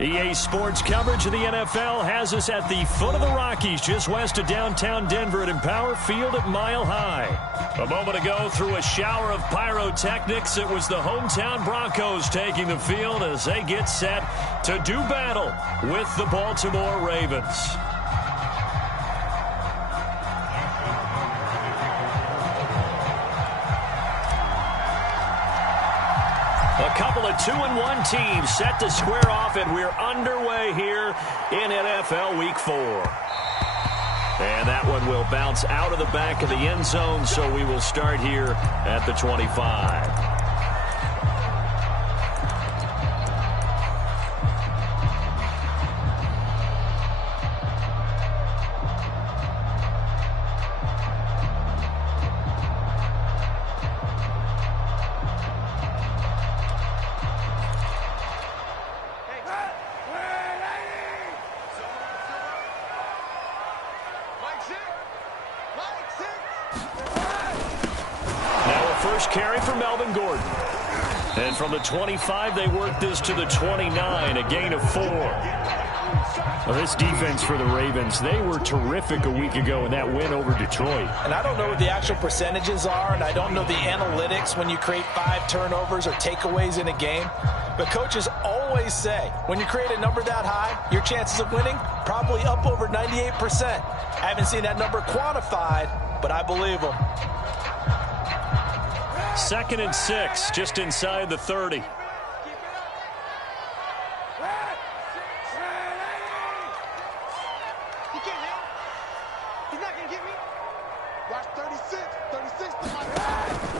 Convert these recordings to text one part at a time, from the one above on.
EA Sports coverage of the NFL has us at the foot of the Rockies, just west of downtown Denver at Empower Field at Mile High. A moment ago, through a shower of pyrotechnics, it was the hometown Broncos taking the field as they get set to do battle with the Baltimore Ravens. A couple of 2-1 teams set to square off, and we're underway here in NFL Week 4. And that one will bounce out of the back of the end zone, so we will start here at the 25. And from the 25, they work this to the 29, a gain of 4. Well, this defense for the Ravens, they were terrific a week ago in that win over Detroit. And I don't know what the actual percentages are, and I don't know the analytics when you create 5 turnovers or takeaways in a game. But coaches always say, when you create a number that high, your chances of winning probably up over 98%. I haven't seen that number quantified, but I believe them. 2nd and 6, just inside the 30.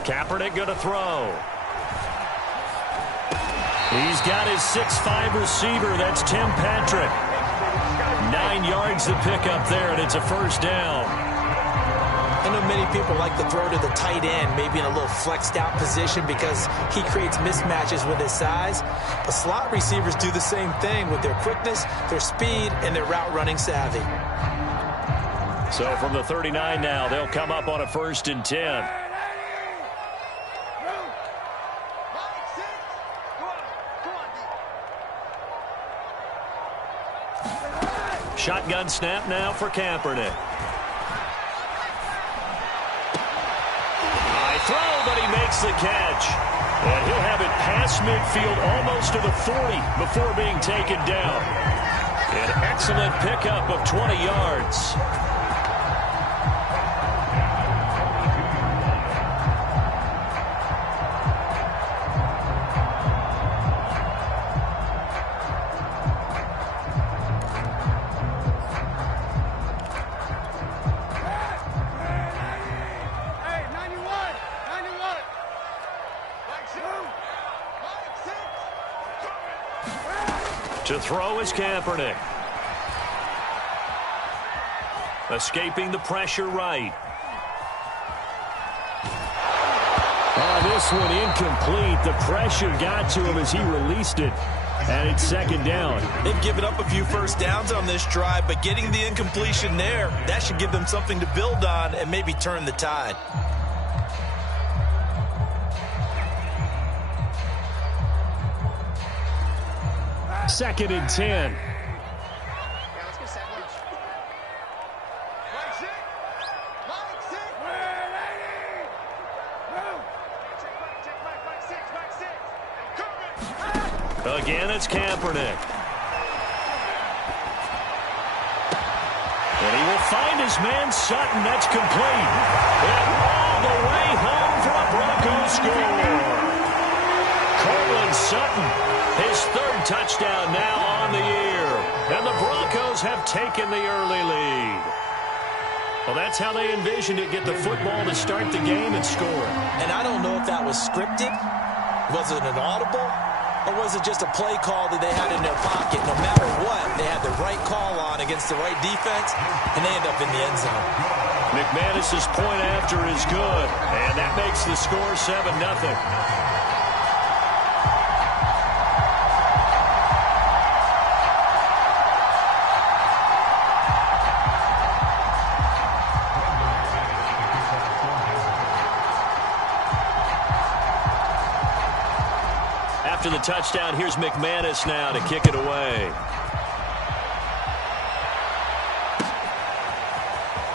Kaepernick going to throw. He's got his 6'5" receiver. That's Tim Patrick. 9 yards to pick up there, and it's a first down. I know many people like to throw to the tight end, maybe in a little flexed out position because he creates mismatches with his size. But slot receivers do the same thing with their quickness, their speed, and their route running savvy. So from the 39 now, they'll come up on a 1st and 10. Shotgun snap now for Kaepernick. Throw, but he makes the catch. And he'll have it past midfield, almost to the 40 before being taken down. An excellent pickup of 20 yards. To throw is Kaepernick. Escaping the pressure right. This one incomplete. The pressure got to him as he released it. And it's 2nd down. They've given up a few first downs on this drive, but getting the incompletion there, that should give them something to build on and maybe turn the tide. Second and 10. Again, it's Kaepernick. And he will find his man Sutton. That's complete. And all the way home for a Broncos score. Cortland Sutton, his 3rd touchdown now on the year. And the Broncos have taken the early lead. Well, that's how they envisioned it, get the football to start the game and score. And I don't know if that was scripted. Was it an audible? Or was it just a play call that they had in their pocket? No matter what, they had the right call on against the right defense, and they end up in the end zone. McManus's point after is good, and that makes the score 7-0. After the touchdown, here's McManus now to kick it away.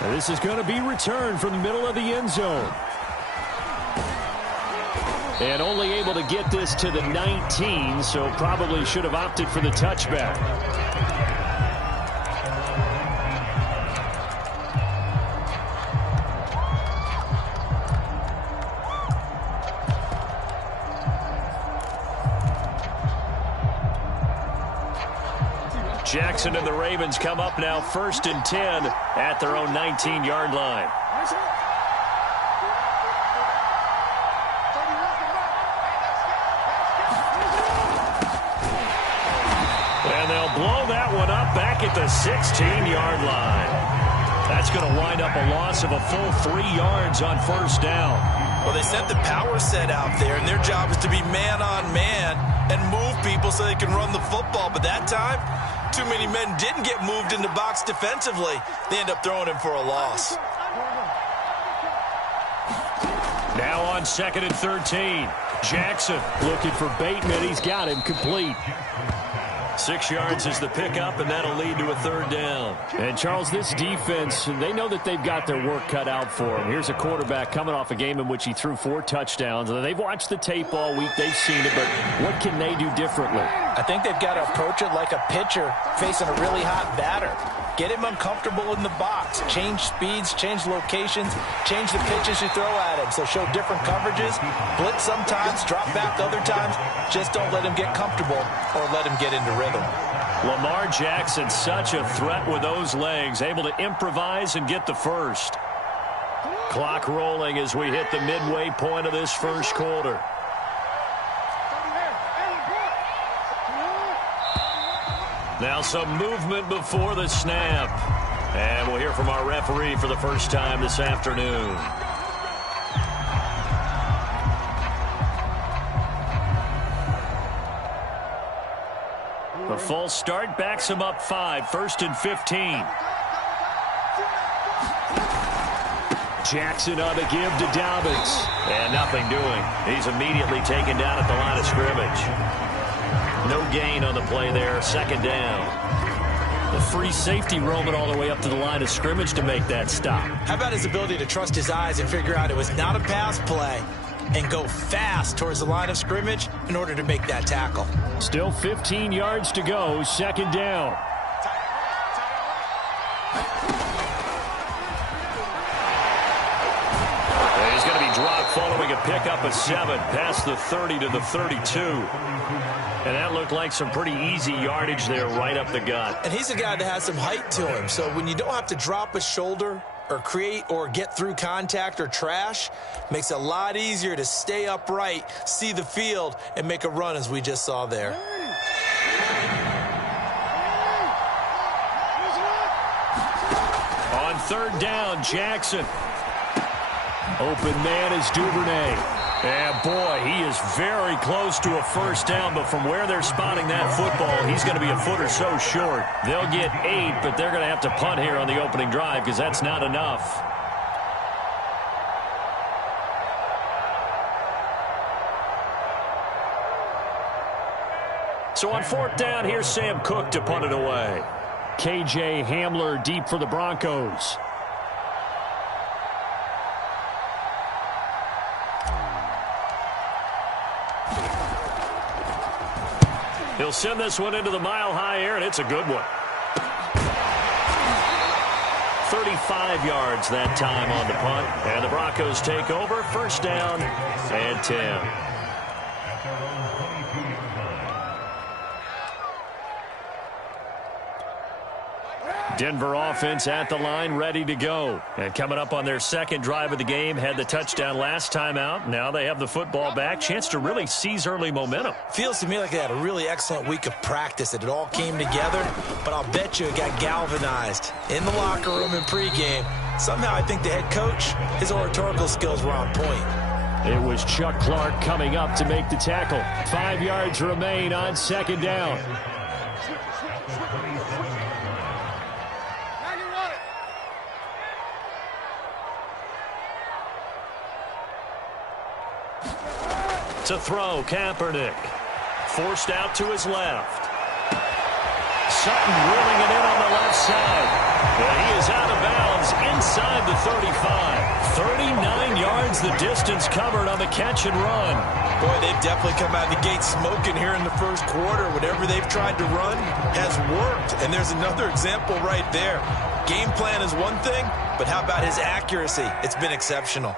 And this is going to be returned from the middle of the end zone. And only able to get this to the 19, so probably should have opted for the touchback. Jackson and the Ravens come up now 1st and 10 at their own 19-yard line. And they'll blow that one up back at the 16-yard line. That's going to wind up a loss of a full 3 yards on 1st down. Well, they sent the power set out there, and their job is to be man-on-man and move people so they can run the football. But that time, too many men didn't get moved in the box defensively. They end up throwing him for a loss. Now on 2nd and 13. Jackson looking for Bateman. He's got him complete. 6 yards is the pickup, and that'll lead to a 3rd down. And, Charles, this defense, they know that they've got their work cut out for them. Here's a quarterback coming off a game in which he threw 4 touchdowns. They've watched the tape all week. They've seen it, but what can they do differently? I think they've got to approach it like a pitcher facing a really hot batter. Get him uncomfortable in the box. Change speeds, change locations, change the pitches you throw at him. So show different coverages. Blitz sometimes, drop back other times. Just don't let him get comfortable or let him get into rhythm. Lamar Jackson, such a threat with those legs, able to improvise and get the first. Clock rolling as we hit the midway point of this first quarter. Now some movement before the snap. And we'll hear from our referee for the first time this afternoon. The false start backs him up 5, 1st and 15. Jackson on the give to Dobbins. And nothing doing. He's immediately taken down at the line of scrimmage. No gain on the play there, 2nd down. The free safety roaming all the way up to the line of scrimmage to make that stop. How about his ability to trust his eyes and figure out it was not a pass play and go fast towards the line of scrimmage in order to make that tackle. Still 15 yards to go, 2nd down. He's going to be dropped following a pickup of 7 past the 30 to the 32. And that looked like some pretty easy yardage there right up the gut. And he's a guy that has some height to him. So when you don't have to drop a shoulder or create or get through contact or trash, makes it a lot easier to stay upright, see the field, and make a run as we just saw there. On 3rd down, Jackson. Open man is Duvernay. And, boy, he is very close to a 1st down, but from where they're spotting that football, he's going to be a foot or so short. They'll get 8, but they're going to have to punt here on the opening drive because that's not enough. So on 4th down, here's Sam Cook to punt it away. KJ Hamler deep for the Broncos. He'll send this one into the mile-high air, and it's a good one. 35 yards that time on the punt. And the Broncos take over. 1st down and 10. Denver offense at the line, ready to go. And coming up on their 2nd drive of the game, had the touchdown last time out. Now they have the football back. Chance to really seize early momentum. Feels to me like they had a really excellent week of practice. It all came together, but I'll bet you it got galvanized in the locker room in pregame. Somehow I think the head coach, his oratorical skills were on point. It was Chuck Clark coming up to make the tackle. 5 yards remain on 2nd down. To throw, Kaepernick. Forced out to his left. Sutton reeling it in on the left side. But he is out of bounds inside the 35. 39 yards the distance covered on the catch and run. Boy, they've definitely come out of the gate smoking here in the first quarter. Whatever they've tried to run has worked. And there's another example right there. Game plan is one thing, but how about his accuracy? It's been exceptional.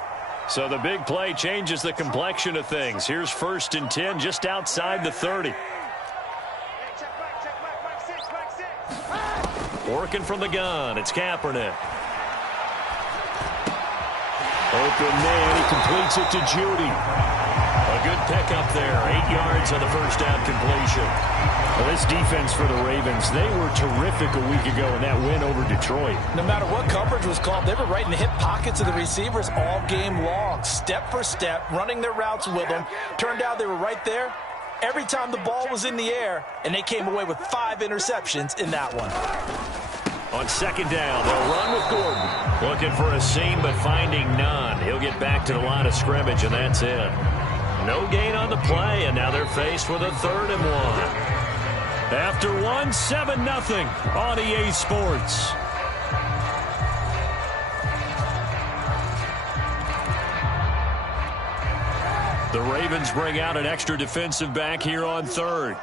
So the big play changes the complexion of things. Here's 1st and 10 just outside the 30. Working from the gun, it's Kaepernick. Open man, he completes it to Judy. A good pickup there, 8 yards on the first down completion. Well, this defense for the Ravens, they were terrific a week ago in that win over Detroit. No matter what coverage was called, they were right in the hip pockets of the receivers all game long, step for step, running their routes with them. Turned out they were right there every time the ball was in the air, and they came away with 5 interceptions in that one. On 2nd down, they'll run with Gordon. Looking for a seam, but finding none. He'll get back to the line of scrimmage, and that's it. No gain on the play, and now they're faced with a 3rd and 1. After 1, 7-0 on EA Sports. The Ravens bring out an extra defensive back here on 3rd.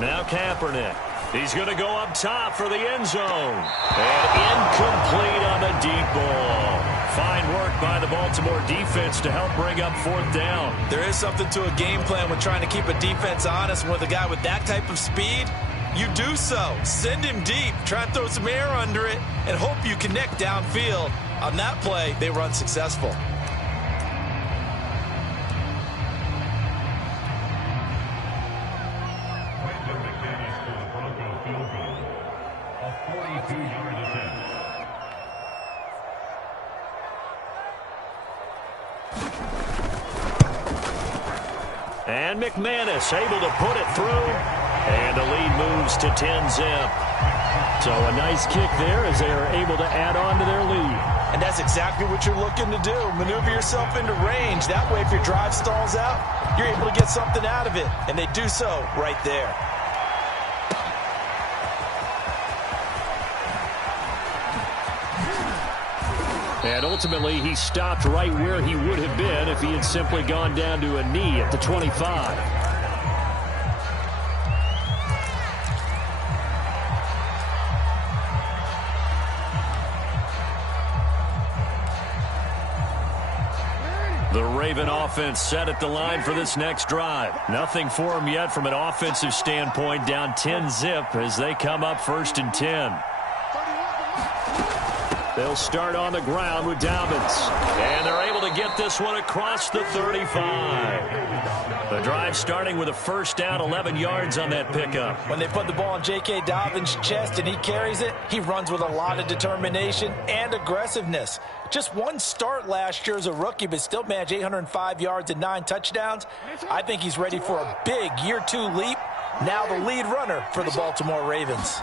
Now Kaepernick. He's going to go up top for the end zone. And incomplete on the deep ball. Fine work by the Baltimore defense to help bring up 4th down. There is something to a game plan when trying to keep a defense honest. With a guy with that type of speed, you do so. Send him deep. Try and throw some air under it and hope you connect downfield. On that play, they were unsuccessful. And McManus able to put it through. And the lead moves to 10-zip. So a nice kick there as they are able to add on to their lead. And that's exactly what you're looking to do. Maneuver yourself into range. That way, if your drive stalls out, you're able to get something out of it. And they do so right there. And ultimately, he stopped right where he would have been if he had simply gone down to a knee at the 25. The Raven offense set at the line for this next drive. Nothing for them yet from an offensive standpoint, down 10-zip as they come up 1st and 10. They'll start on the ground with Dobbins. And they're able to get this one across the 35. The drive starting with a 1st down, 11 yards on that pickup. When they put the ball in J.K. Dobbins' chest and he carries it, he runs with a lot of determination and aggressiveness. Just one start last year as a rookie, but still managed 805 yards and 9 touchdowns. I think he's ready for a big year 2 leap. Now the lead runner for the Baltimore Ravens.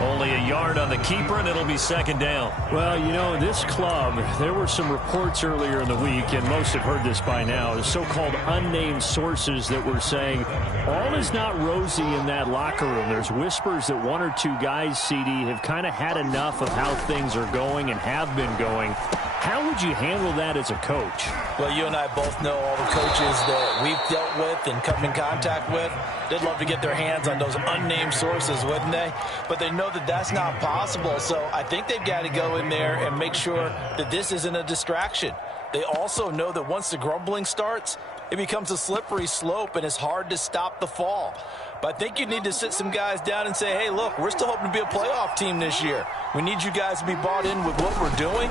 Only a yard on the keeper, and it'll be 2nd down. Well, you know, this club, there were some reports earlier in the week, and most have heard this by now, the so-called unnamed sources that were saying all is not rosy in that locker room. There's whispers that 1 or 2 guys, CD, have kind of had enough of how things are going and have been going. How would you handle that as a coach? Well, you and I both know all the coaches that we've dealt with and come in contact with. They'd love to get their hands on those unnamed sources, wouldn't they? But they know that that's not possible. So I think they've got to go in there and make sure that this isn't a distraction. They also know that once the grumbling starts, it becomes a slippery slope and it's hard to stop the fall. But I think you need to sit some guys down and say, hey, look, we're still hoping to be a playoff team this year. We need you guys to be bought in with what we're doing.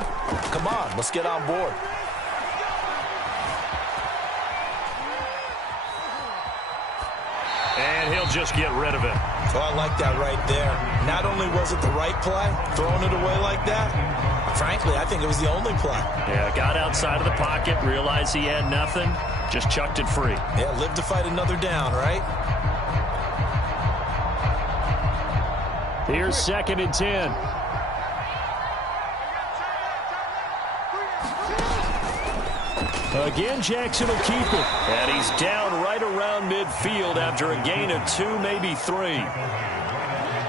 Come on, let's get on board. And he'll just get rid of it. Oh, I like that right there. Not only was it the right play, throwing it away like that, frankly, I think it was the only play. Yeah, got outside of the pocket, realized he had nothing, just chucked it free. Yeah, live to fight another down, right? Here's 2nd and 10. Again, Jackson will keep it. And he's down right around midfield after a gain of 2, maybe 3.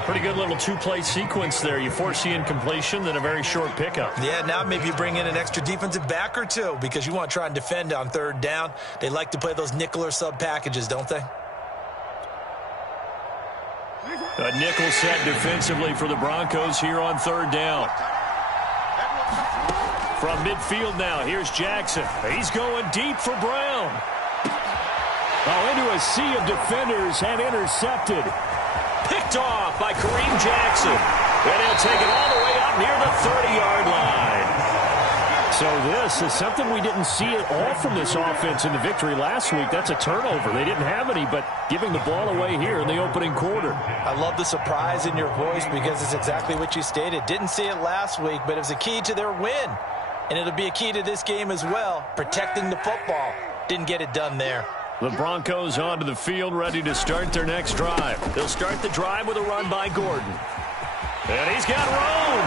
Pretty good little two-play sequence there. You force the incompletion, then a very short pickup. Yeah, now maybe you bring in an extra defensive back or two because you want to try and defend on 3rd down. They like to play those nickel or sub packages, don't they? A nickel set defensively for the Broncos here on 3rd down. From midfield now, here's Jackson. He's going deep for Brown. Oh, into a sea of defenders and intercepted. Picked off by Kareem Jackson. And he'll take it all the way up near the 30-yard line. So this is something we didn't see at all from this offense in the victory last week. That's a turnover. They didn't have any, but giving the ball away here in the opening quarter. I love the surprise in your voice because it's exactly what you stated. Didn't see it last week, but it was a key to their win. And it'll be a key to this game as well, protecting the football. Didn't get it done there. The Broncos onto the field, ready to start their next drive. They'll start the drive with a run by Gordon. And he's got room.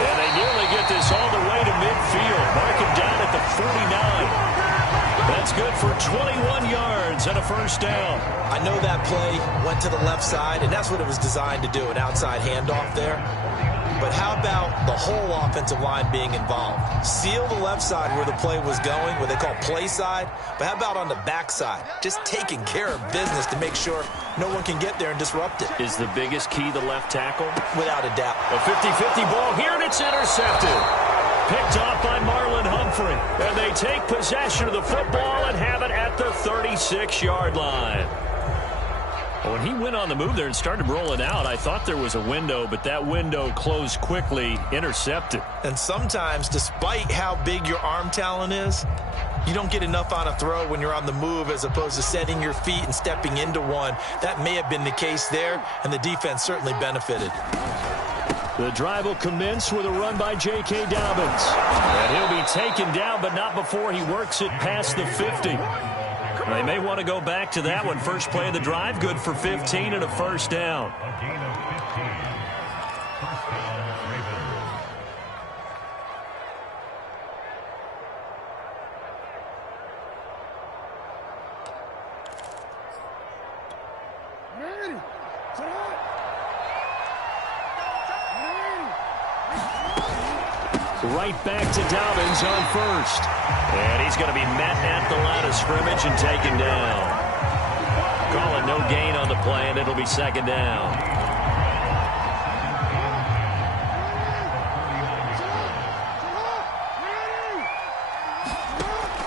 And they nearly get this all the way to midfield. Mark him down at the 49. That's good for 21 yards and a 1st down. I know that play went to the left side, and that's what it was designed to do, an outside handoff there. But how about the whole offensive line being involved? Seal the left side where the play was going, what they call play side. But how about on the back side? Just taking care of business to make sure no one can get there and disrupt it. Is the biggest key the left tackle? Without a doubt. A 50-50 ball here, and it's intercepted. Picked off by Marlon Humphrey. And they take possession of the football and have it at the 36-yard line. When he went on the move there and started rolling out, I thought there was a window, but that window closed quickly, intercepted. And sometimes, despite how big your arm talent is, you don't get enough on a throw when you're on the move as opposed to setting your feet and stepping into one. That may have been the case there, and the defense certainly benefited. The drive will commence with a run by J.K. Dobbins. And he'll be taken down, but not before he works it past the 50. They may want to go back to that one. First play of the drive, good for 15 and a 1st down. Right back to Dobbins on 1st. And he's going to be met at the line of scrimmage and taken down. Calling no gain on the play, and it'll be 2nd down.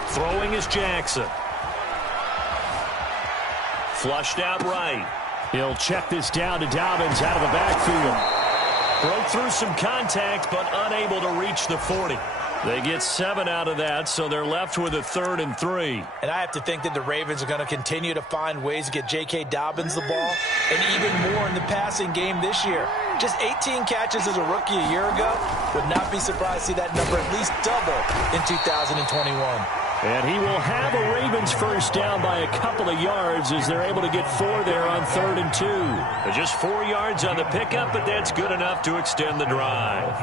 Throwing is Jackson. Flushed out right. He'll check this down to Dobbins out of the backfield. Broke through some contact, but unable to reach the 40. They get 7 out of that, so they're left with a 3rd and 3. And I have to think that the Ravens are going to continue to find ways to get J.K. Dobbins the ball, and even more in the passing game this year. Just 18 catches as a rookie a year ago. Would not be surprised to see that number at least double in 2021. And he will have a Ravens 1st down by a couple of yards as they're able to get 4 there on 3rd and 2. Just 4 yards on the pickup, but that's good enough to extend the drive.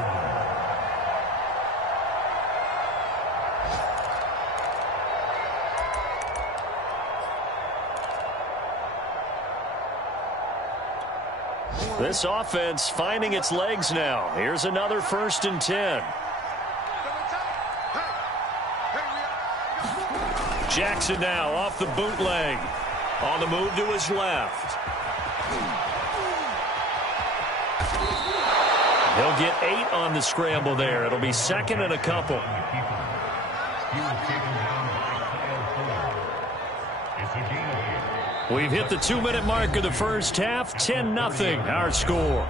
This offense finding its legs now. Here's another 1st and 10. Jackson now off the bootleg. On the move to his left. He'll get 8 on the scramble there. It'll be 2nd and a couple. We've hit the 2-minute mark of the 1st half. 10-0 our score.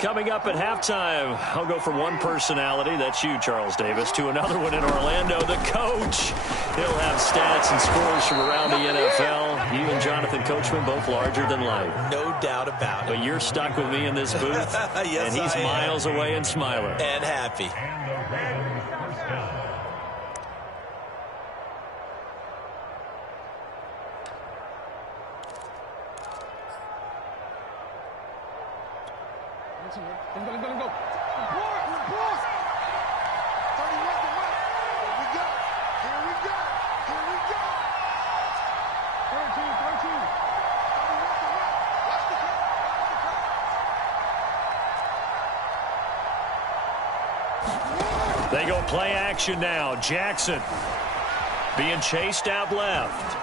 Coming up at halftime, I'll go from one personality, that's you, Charles Davis, to another one in Orlando, the coach. He'll have stats and scores from around the NFL. You and Jonathan Coachman, both larger than life. No doubt about it. But you're stuck with me in this booth, yes, and he's miles away and smiling. And happy. Let's go. Report. 31 to win. Here we go. 13. 31 to win. Watch the clock. They go play action now. Jackson being chased out left.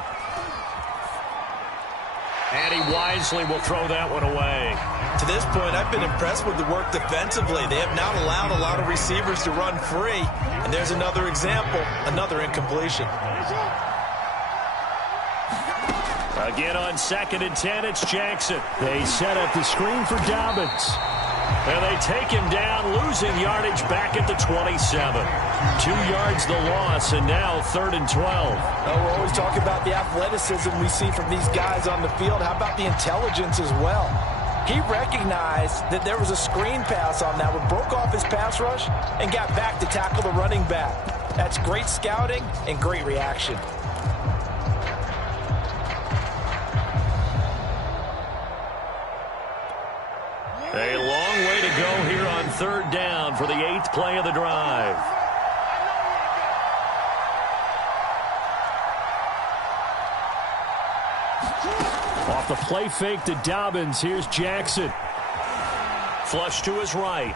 And he wisely will throw that one away. To this point, I've been impressed with the work defensively. They have not allowed a lot of receivers to run free. And there's another example, another incompletion. Again on 2nd and 10, it's Jackson. They set up the screen for Dobbins. And they take him down, losing yardage back at the 27. 2 yards the loss, and now 3rd and 12. We're always talking about the athleticism we see from these guys on the field. How about the intelligence as well? He recognized that there was a screen pass on that one, broke off his pass rush, and got back to tackle the running back. That's great scouting and great reaction. A long way to go here on 3rd down for the 8th play of the drive. Off the play fake to Dobbins. Here's Jackson. Flush to his right.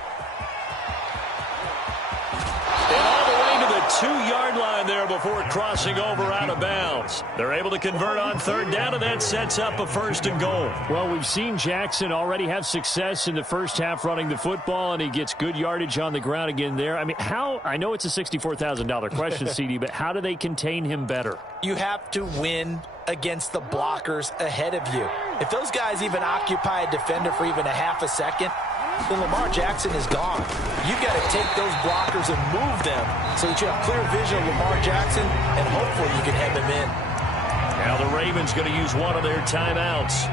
And all the way to the 2-yard line there before crossing over out of bounds. They're able to convert on 3rd down, and that sets up a 1st and goal. Well, we've seen Jackson already have success in the first half running the football, and he gets good yardage on the ground again there. I mean, I know it's a $64,000 question, CD, but how do they contain him better? You have to win against the blockers ahead of you. If those guys even occupy a defender for even a half a second, then Lamar Jackson is gone. You've got to take those blockers and move them so that you have clear vision of Lamar Jackson, and hopefully you can hem him in. Now the Ravens going to use one of their timeouts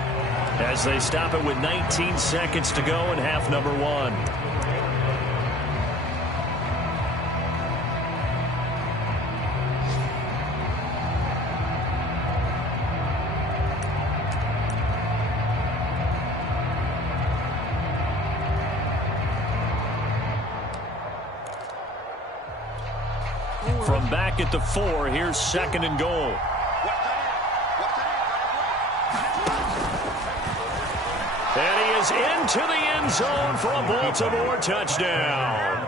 as they stop it with 19 seconds to go in half number 1. From back at the 4, here's 2nd and goal. And he is into the end zone for a Baltimore touchdown.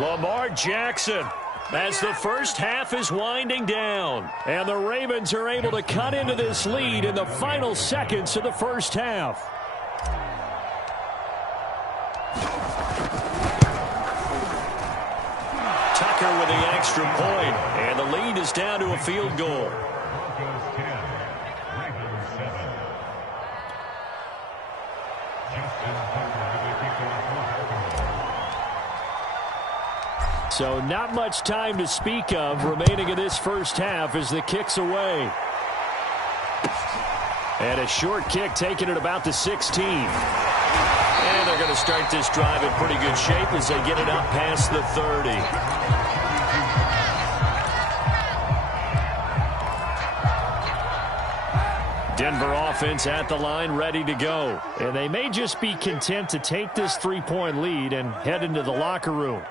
Lamar Jackson, as the first half is winding down. And the Ravens are able to cut into this lead in the final seconds of the first half. Tucker with the extra point, and the lead is down to a field goal. So not much time to speak of remaining in this first half as the kick's away. And a short kick taken at about the 16. And they're going to start this drive in pretty good shape as they get it up past the 30. Denver offense at the line, ready to go. And they may just be content to take this 3-point lead and head into the locker room.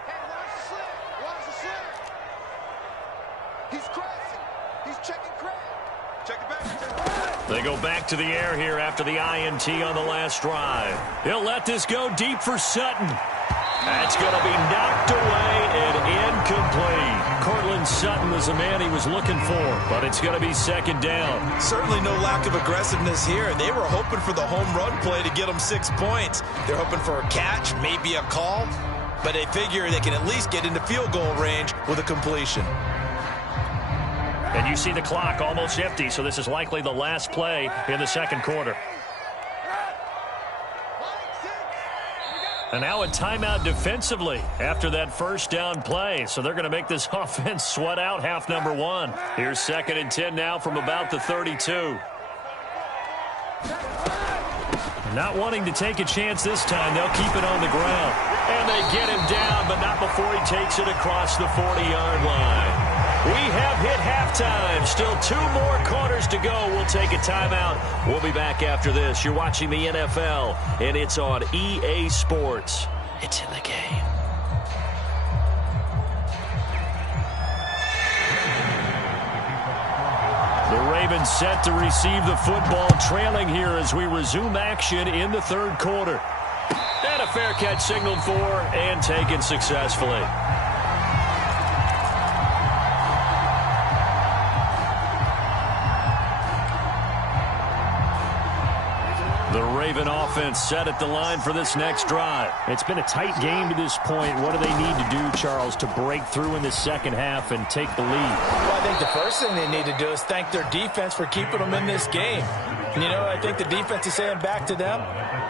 They go back to the air here after the INT on the last drive. They'll let this go deep for Sutton. That's going to be knocked away and incomplete. Cortland Sutton was the man he was looking for, but it's going to be 2nd down. Certainly no lack of aggressiveness here. They were hoping for the home run play to get them 6 points. They're hoping for a catch, maybe a call, but they figure they can at least get into field goal range with a completion. And you see the clock almost empty, so this is likely the last play in the 2nd quarter. And now a timeout defensively after that first down play. So they're going to make this offense sweat out half number one. Here's 2nd and 10 now from about the 32. Not wanting to take a chance this time. They'll keep it on the ground. And they get him down, but not before he takes it across the 40-yard line. We have hit halftime. Still 2 more quarters to go. We'll take a timeout. We'll be back after this. You're watching the NFL, and it's on EA Sports. It's in the game. The Ravens set to receive the football, trailing here as we resume action in the 3rd quarter. And a fair catch signaled for and taken successfully. The Raven offense set at the line for this next drive. It's been a tight game to this point. What do they need to do, Charles, to break through in the second half and take the lead? Well, I think the first thing they need to do is thank their defense for keeping them in this game. You know, I think the defense is saying back to them,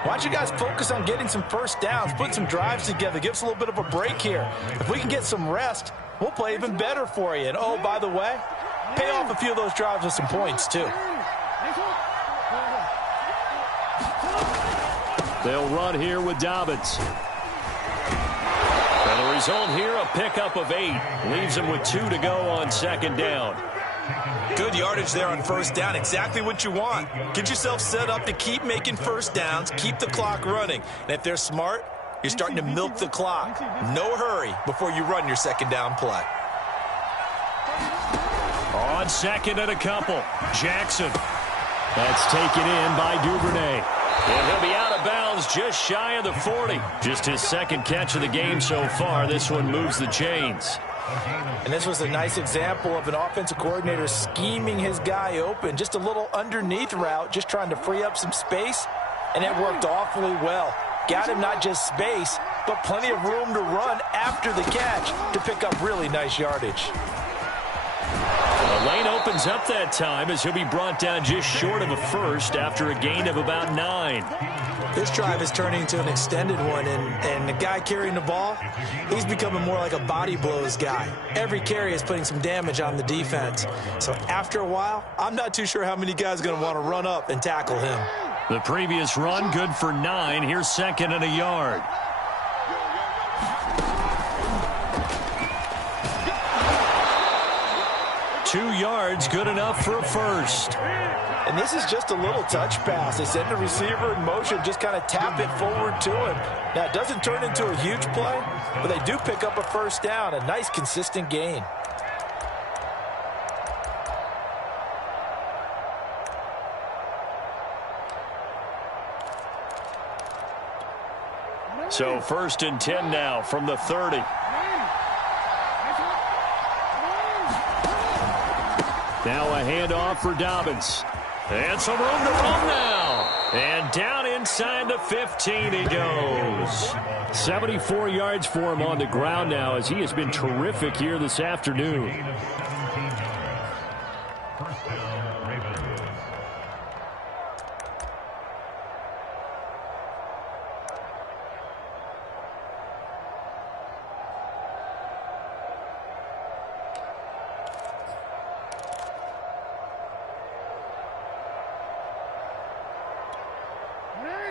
why don't you guys focus on getting some first downs, put some drives together, give us a little bit of a break here. If we can get some rest, we'll play even better for you. And, oh, by the way, pay off a few of those drives with some points, too. They'll run here with Dobbins. And the result here, a pickup of 8. Leaves them with 2 to go on 2nd down. Good yardage there on first down. Exactly what you want. Get yourself set up to keep making first downs, keep the clock running. And if they're smart, you're starting to milk the clock. No hurry before you run your 2nd down play. On 2nd and a couple, Jackson. That's taken in by Duvernay. And he'll be out of bounds just shy of the 40. Just his 2nd catch of the game so far. This one moves the chains. And this was a nice example of an offensive coordinator scheming his guy open. Just a little underneath route, just trying to free up some space. And it worked awfully well. Got him not just space, but plenty of room to run after the catch to pick up really nice yardage. The lane opens up that time as he'll be brought down just short of a first after a gain of about 9. This drive is turning into an extended one, and the guy carrying the ball, he's becoming more like a body blows guy. Every carry is putting some damage on the defense. So after a while, I'm not too sure how many guys are going to want to run up and tackle him. The previous run good for 9. Here's 2nd and a yard. Two yards, good enough for a first. And this is just a little touch pass. They send the receiver in motion, just kind of tap it forward to him. Now, it doesn't turn into a huge play, but they do pick up a first down, a nice, consistent gain. So 1st and 10 now from the 30. Now a handoff for Dobbins. And some room to run now. And down inside the 15 he goes. 74 yards for him on the ground now as he has been terrific here this afternoon.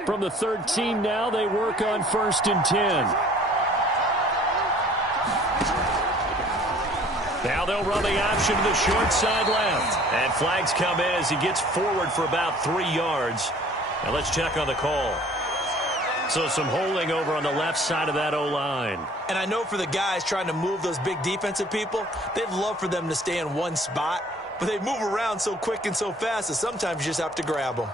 From the 13 now, they work on 1st and 10. Now they'll run the option to the short side left. And flags come in as he gets forward for about 3 yards. Now let's check on the call. So some holding over on the left side of that O-line. And I know for the guys trying to move those big defensive people, they'd love for them to stay in one spot. But they move around so quick and so fast that sometimes you just have to grab them.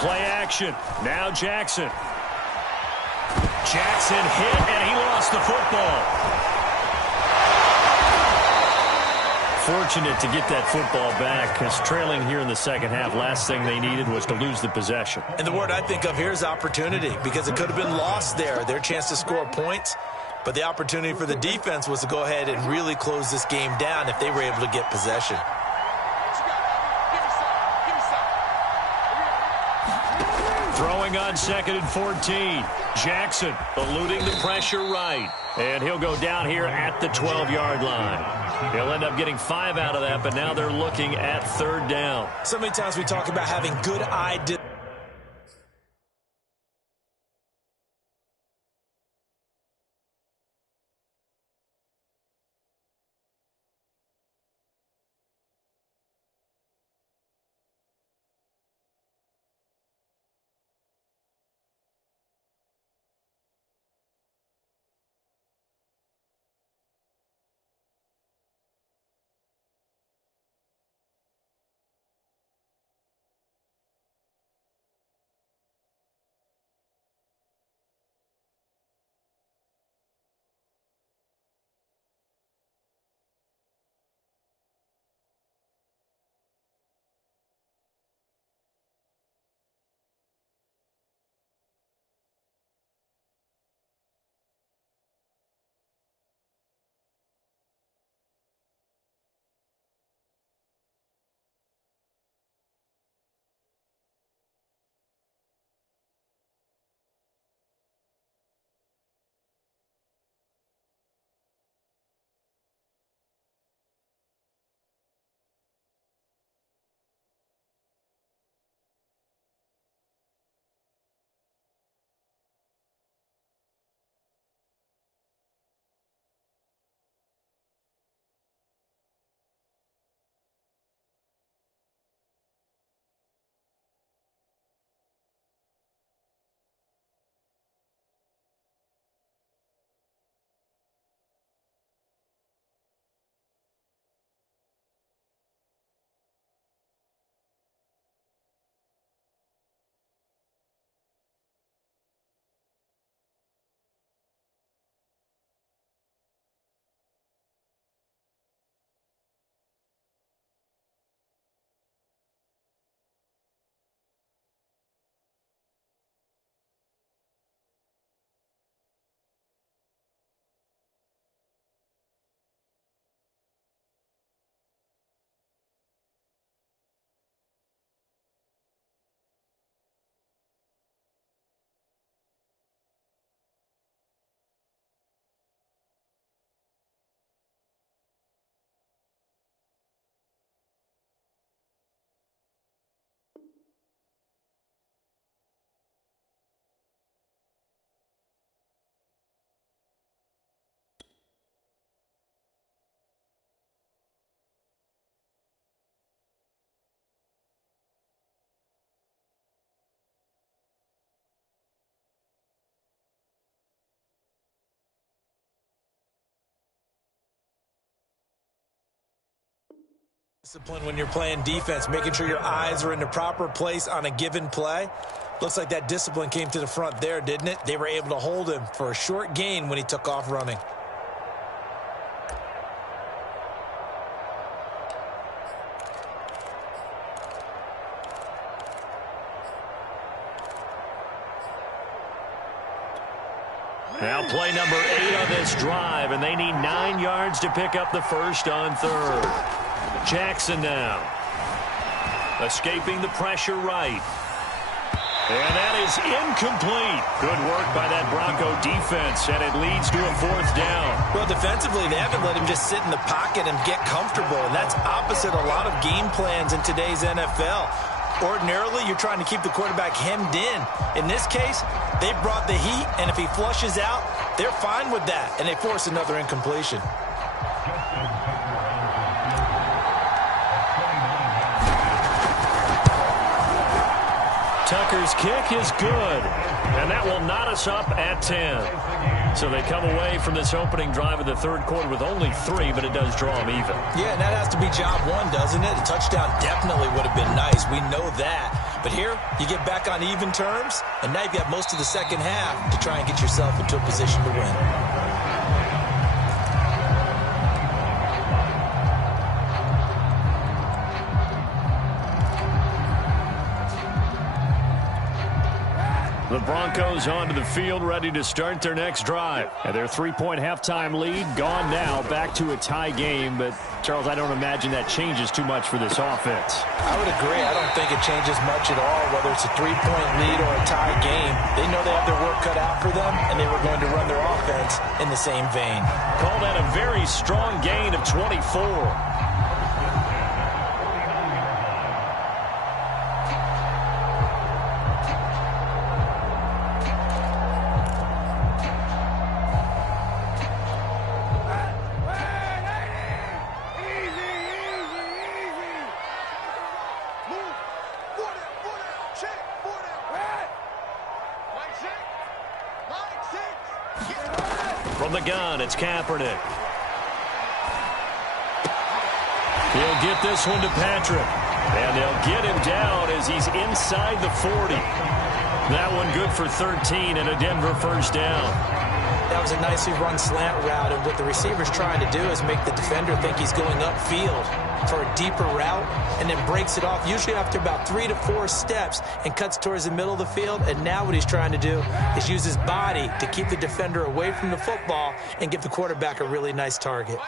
Play action. Now Jackson. Jackson hit, and he lost the football. Fortunate to get that football back, because trailing here in the second half, last thing they needed was to lose the possession. And the word I think of here is opportunity, because it could have been lost there, their chance to score points. But the opportunity for the defense was to go ahead and really close this game down if they were able to get possession. Throwing on 2nd and 14. Jackson eluding the pressure right. And he'll go down here at the 12-yard line. He'll end up getting 5 out of that, but now they're looking at 3rd down. So many times we talk about having good eye. Discipline when you're playing defense, making sure your eyes are in the proper place on a given play. Looks like that discipline came to the front there, didn't it? They were able to hold him for a short gain when he took off running. Now play number 8 on this drive, and they need 9 yards to pick up the first on 3rd. Jackson now. Escaping the pressure right. And that is incomplete. Good work by that Bronco defense, and it leads to a 4th down. Well, defensively, they haven't let him just sit in the pocket and get comfortable, and that's opposite a lot of game plans in today's NFL. Ordinarily, you're trying to keep the quarterback hemmed in. In this case, they brought the heat, and if he flushes out, they're fine with that, and they force another incompletion. Tucker's kick is good, and that will knot us up at 10. So they come away from this opening drive of the 3rd quarter with only 3, but it does draw them even. Yeah, and that has to be job 1, doesn't it? A touchdown definitely would have been nice. We know that. But here, you get back on even terms, and now you've got most of the second half to try and get yourself into a position to win. The Broncos onto the field, ready to start their next drive. And their 3-point halftime lead gone now, back to a tie game, but Charles, I don't imagine that changes too much for this offense. I would agree. I don't think it changes much at all, whether it's a three-point lead or a tie game. They know they have their work cut out for them, and they were going to run their offense in the same vein. Call that a very strong gain of 24. From the gun, it's Kaepernick. He'll get this one to Patrick. And they'll get him down as he's inside the 40. That one good for 13 and a Denver first down. That was a nicely run slant route, and what the receiver's trying to do is make the defender think he's going upfield for a deeper route, and then breaks it off, usually after about 3 to 4 steps, and cuts towards the middle of the field. And now what he's trying to do is use his body to keep the defender away from the football and give the quarterback a really nice target.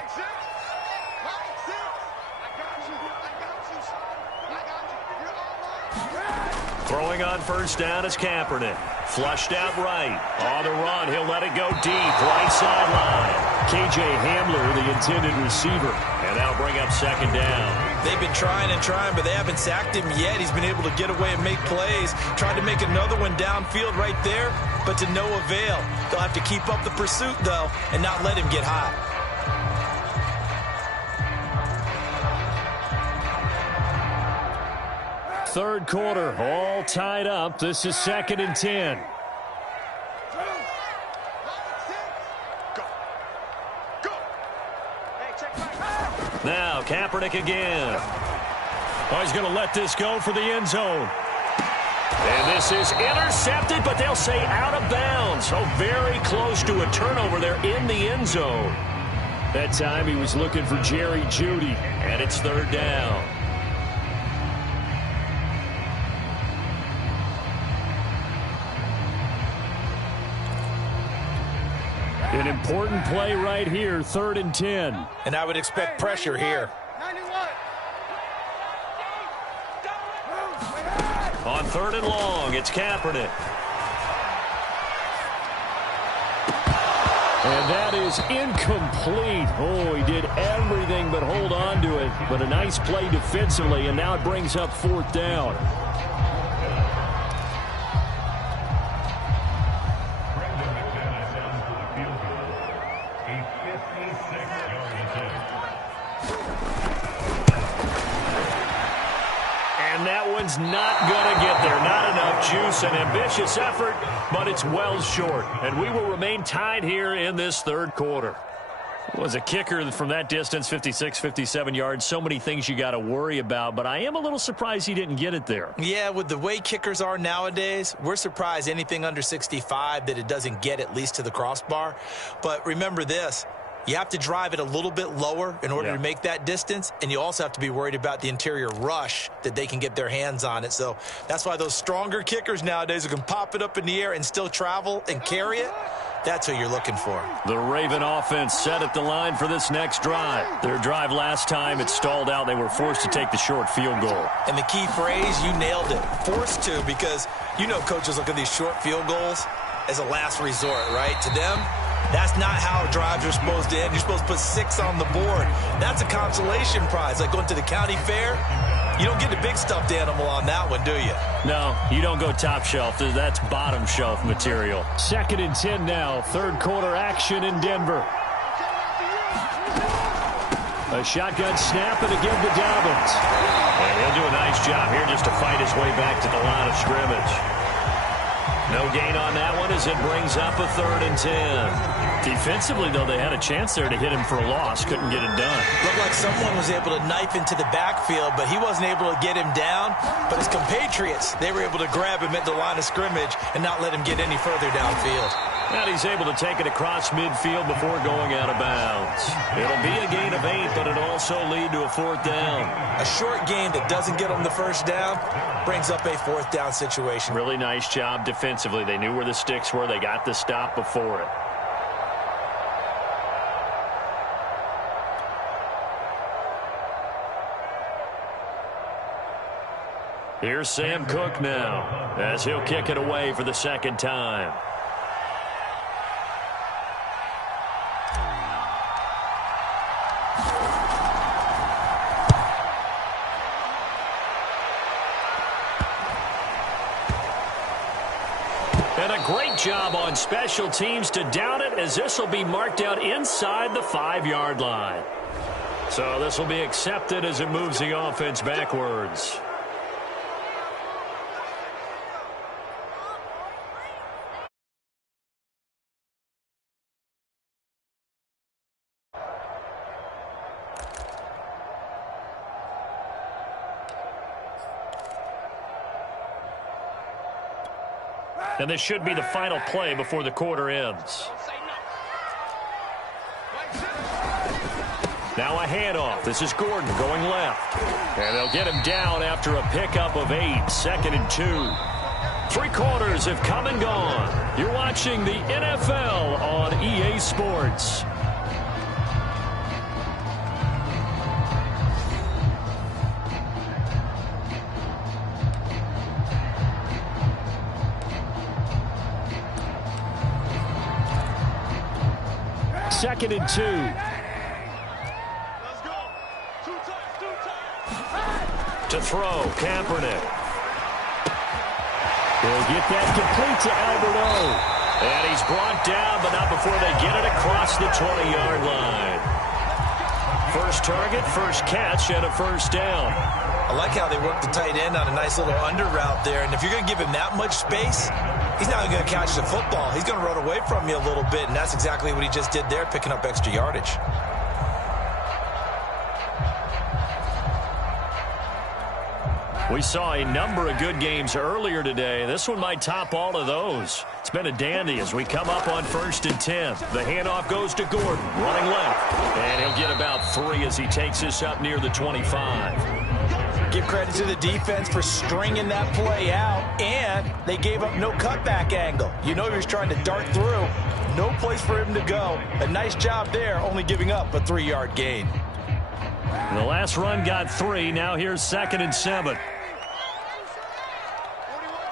Throwing on first down is Kaepernick. Flushed out right. On the run, he'll let it go deep. Right sideline. KJ Hamler, the intended receiver. And that'll bring up second down. They've been trying and trying, but they haven't sacked him yet. He's been able to get away and make plays. Tried to make another one downfield right there, but to no avail. They'll have to keep up the pursuit, though, and not let him get hot. Third quarter, all tied up. This is 2nd and 10. Now Kaepernick again. Oh, he's going to let this go for the end zone. And this is intercepted, but they'll say out of bounds. So very close to a turnover there in the end zone. That time he was looking for Jerry Jeudy. And it's third down. An important play right here, 3rd and 10. And I would expect pressure here. On 3rd and long, it's Kaepernick. And that is incomplete. Oh, he did everything but hold on to it. But a nice play defensively, and now it brings up 4th down. Not going to get there. Not enough juice. An ambitious effort, but it's well short. And we will remain tied here in this third quarter. Was a kicker from that distance, 56, 57 yards. So many things you got to worry about, but I am a little surprised he didn't get it there. Yeah, with the way kickers are nowadays, we're surprised anything under 65 that it doesn't get at least to the crossbar. But remember this. You have to drive it a little bit lower in order to make that distance, and you also have to be worried about the interior rush that they can get their hands on it. So that's why those stronger kickers nowadays who can pop it up in the air and still travel and carry it, that's who you're looking for. The Raven offense set at the line for this next drive. Their drive last time, it stalled out. They were forced to take the short field goal. And the key phrase, you nailed it, forced to, because you know coaches look at these short field goals as a last resort, right? To them, that's not how drives are supposed to end. You're supposed to put 6 on the board. That's a consolation prize, like going to the county fair. You don't get the big stuffed animal on that one, do you? No, you don't go top shelf. That's bottom shelf material. 2nd and 10 now. Third quarter action in Denver. A shotgun snap and again to Dobbins. And he'll do a nice job here just to fight his way back to the line of scrimmage. No gain on that one as it brings up a 3rd and 10. Defensively, though, they had a chance there to hit him for a loss. Couldn't get it done. Looked like someone was able to knife into the backfield, but he wasn't able to get him down. But his compatriots, they were able to grab him at the line of scrimmage and not let him get any further downfield. And he's able to take it across midfield before going out of bounds. It'll be a gain of 8, but it'll also lead to a 4th down. A short gain that doesn't get them the first down brings up a 4th down situation. Really nice job defensively. They knew where the sticks were. They got the stop before it. Here's Sam Cook now as he'll kick it away for the second time. And a great job on special teams to down it, as this will be marked out inside the 5-yard line. So this will be accepted as it moves the offense backwards. And this should be the final play before the quarter ends. Now a handoff. This is Gordon going left. And they'll get him down after a pickup of 8. 2nd and 2. 3 quarters have come and gone. You're watching the NFL on EA Sports. Second and 2. Let's go. Two times. To throw, Kaepernick. He'll get that complete to Alberto. And he's brought down, but not before they get it across the 20-yard line. First target, first catch, and a first down. I like how they work the tight end on a nice little under route there. And if you're going to give him that much space, he's not going to catch the football. He's going to run away from you a little bit, and that's exactly what he just did there, picking up extra yardage. We saw a number of good games earlier today. This one might top all of those. It's been a dandy as we come up on 1st and 10. The handoff goes to Gordon, running left. And he'll get about 3 as he takes this up near the 25. Give credit to the defense for stringing that play out, and they gave up no cutback angle. You know he was trying to dart through. No place for him to go. A nice job there, only giving up a 3-yard gain. The last run got 3. Now here's 2nd and 7. 41's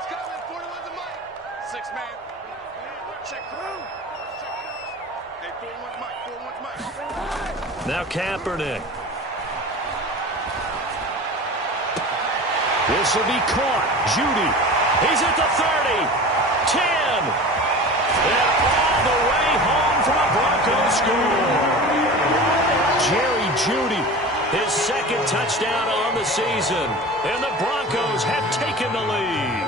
coming. 41's a mic. 6 man. Check through. Hey, 41's mic. Now Kaepernick. This will be caught. Judy. He's at the 30. 10. And all the way home for a Broncos score. Jerry Judy, his 2nd touchdown on the season. And the Broncos have taken the lead.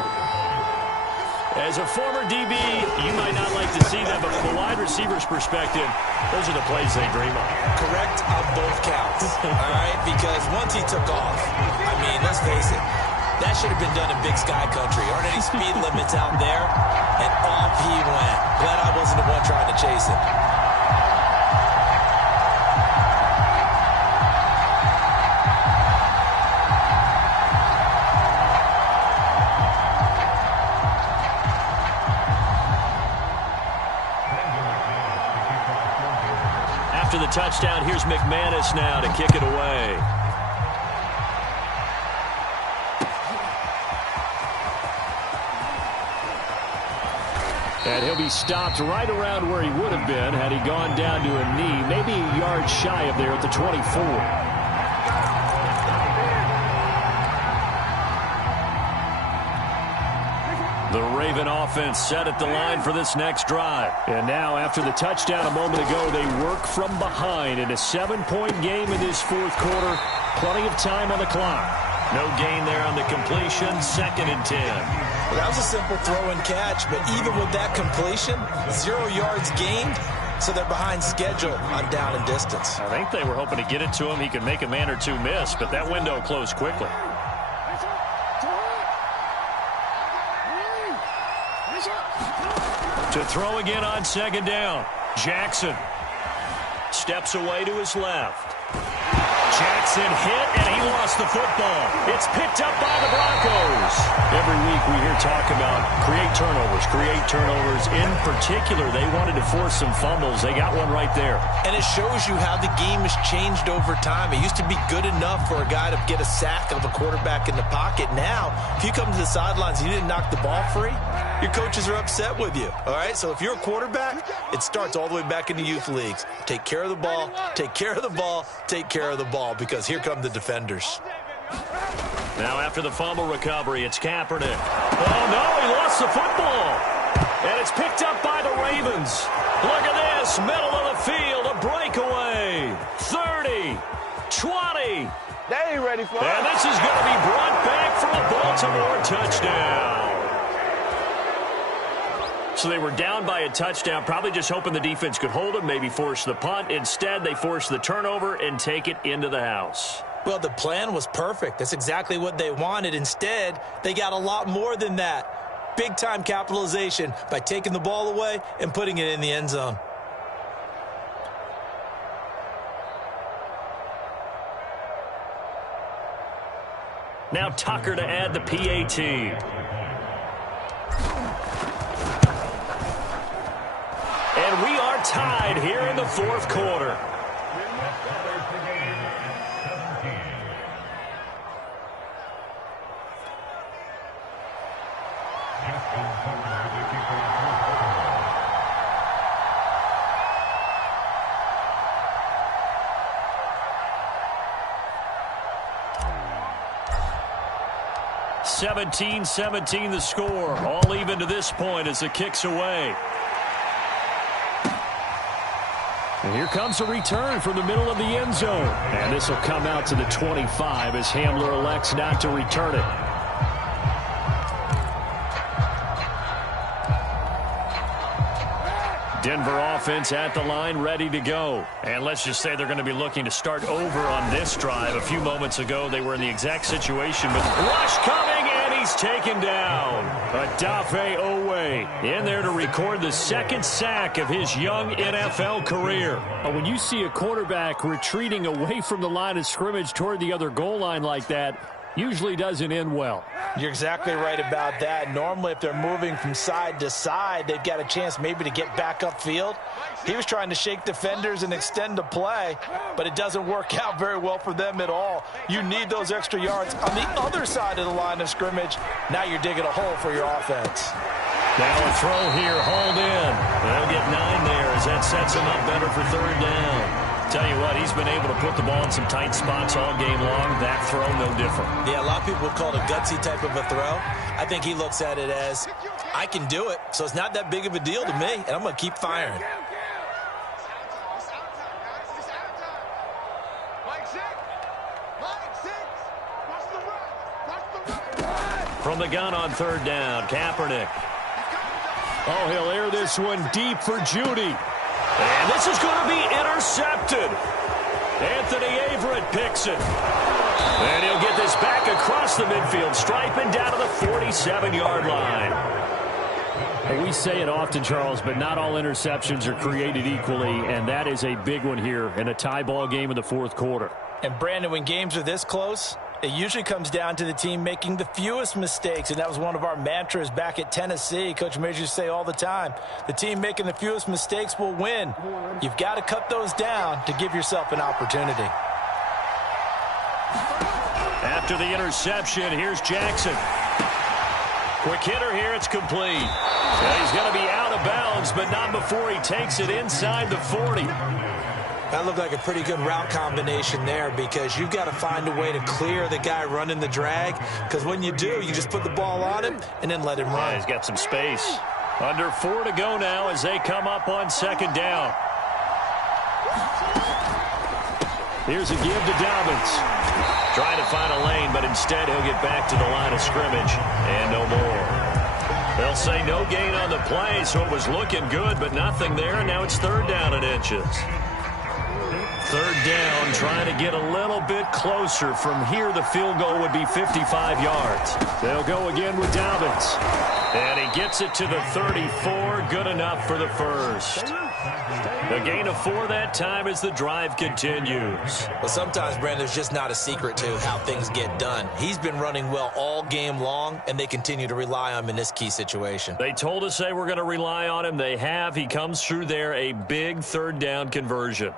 As a former DB, you might not like to see that, but from a wide receiver's perspective, those are the plays they dream of. Correct on both counts, all right? Because once he took off, I mean, let's face it, that should have been done in Big Sky Country. Aren't any speed limits out there? And off he went. Glad I wasn't the one trying to chase him. After the touchdown, here's McManus now to kick it away. And he'll be stopped right around where he would have been had he gone down to a knee, maybe a yard shy of there at the 24. The Raven offense set at the line for this next drive. And now, after the touchdown a moment ago, they work from behind in a 7-point game in this 4th quarter. Plenty of time on the clock. No gain there on the completion. 2nd and 10. Well, that was a simple throw and catch, but even with that completion, 0 yards gained, so they're behind schedule on down and distance. I think they were hoping to get it to him. He could make a man or two miss, but that window closed quickly. To throw again on 2nd down. Jackson steps away to his left. Jackson hit, and he lost the football. It's picked up by the Broncos. Every week we hear talk about create turnovers. In particular, they wanted to force some fumbles. They got one right there. And it shows you how the game has changed over time. It used to be good enough for a guy to get a sack of a quarterback in the pocket. Now, if you come to the sidelines and you didn't knock the ball free, your coaches are upset with you. All right, so if you're a quarterback, it starts all the way back in the youth leagues. Take care of the ball, take care of the ball, take care of the ball, because here come the defenders. Now after the fumble recovery, it's Kaepernick. Oh, no, he lost the football. And it's picked up by the Ravens. Look at this, middle of the field, a breakaway. 30, 20. They ain't ready for it. And this is going to be brought back for a Baltimore touchdown. So they were down by a touchdown, probably just hoping the defense could hold them, maybe force the punt. Instead, they forced the turnover and take it into the house. Well, the plan was perfect. That's exactly what they wanted. Instead, they got a lot more than that. Big-time capitalization by taking the ball away and putting it in the end zone. Now Tucker to add the PAT. And we are tied here in the fourth quarter. (17-17) the score. All even to this point as the kick's away. And here comes a return from the middle of the end zone. And this will come out to the 25 as Hamler elects not to return it. Denver offense at the line, ready to go. And let's just say they're going to be looking to start over on this drive. A few moments ago, they were in the exact situation, but rush coming, and he's taken down. Odafe Owe in there to record the second sack of his young NFL career. When you see a quarterback retreating away from the line of scrimmage toward the other goal line like that, usually doesn't end well. You're exactly right about that. Normally, if they're moving from side to side, they've got a chance maybe to get back upfield. He was trying to shake defenders and extend the play, but it doesn't work out very well for them at all. You need those extra yards on the other side of the line of scrimmage. Now you're digging a hole for your offense. Now a throw here, hauled in. They'll get 9 there as that sets him up better for third down. Tell you what, he's been able to put the ball in some tight spots all game long. That throw, no different. Yeah, a lot of people would call it a gutsy type of a throw. I think he looks at it as, I can do it, so it's not that big of a deal to me, and I'm going to keep firing. From the gun on third down, Kaepernick. Oh, he'll air this one deep for Judy. And this is going to be intercepted. Anthony Averett picks it. And he'll get this back across the midfield stripe and down to the 47-yard line. And we say it often, Charles, but not all interceptions are created equally, and that is a big one here in a tie ball game in the fourth quarter. And, Brandon, when games are this close, it usually comes down to the team making the fewest mistakes, and that was one of our mantras back at Tennessee. Coach Major used to say all the time, the team making the fewest mistakes will win. You've got to cut those down to give yourself an opportunity. After the interception, here's Jackson. Quick hitter here, it's complete. And he's going to be out of bounds, but not before he takes it inside the 40. That looked like a pretty good route combination there, because you've got to find a way to clear the guy running the drag, because when you do, you just put the ball on him and then let him run. Yeah, he's got some space. Under 4 to go now as they come up on second down. Here's a give to Dobbins. Trying to find a lane, but instead he'll get back to the line of scrimmage and no more. They'll say no gain on the play, so it was looking good, but nothing there, and now it's third down and inches. Third down, trying to get a little bit closer. From here, the field goal would be 55 yards. They'll go again with Dobbins. And he gets it to the 34. Good enough for the first. A gain of 4 that time as the drive continues. Well, sometimes, Brandon, there's just not a secret to how things get done. He's been running well all game long, and they continue to rely on him in this key situation. They told us they were going to rely on him. They have. He comes through there, a big third down conversion.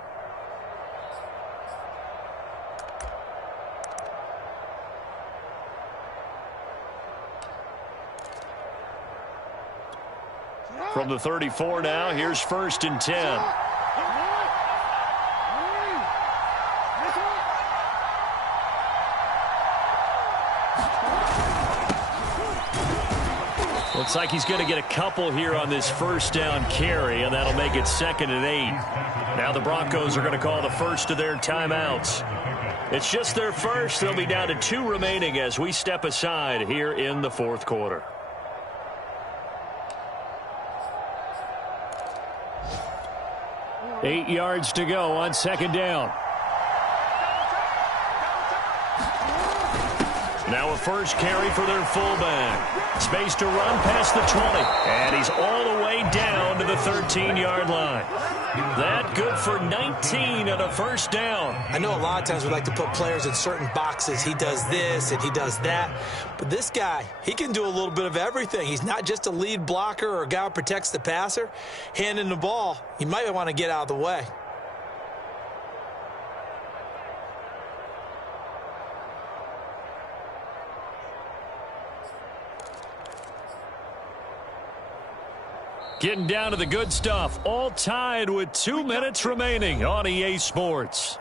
From the 34 now, here's 1st and 10. Looks like he's going to get a couple here on this first down carry, and that'll make it 2nd and 8. Now the Broncos are going to call the first of their timeouts. It's just their first. They'll be down to 2 remaining as we step aside here in the 4th quarter. Eight yards to go on 2nd down. Now a first carry for their fullback. Space to run past the 20. And he's all the way down to the 13-yard line. That good for 19 and a first down. I know a lot of times we like to put players in certain boxes. He does this and he does that. But this guy, he can do a little bit of everything. He's not just a lead blocker or a guy who protects the passer. Handing the ball, you might want to get out of the way. Getting down to the good stuff. All tied with 2 minutes remaining on EA Sports.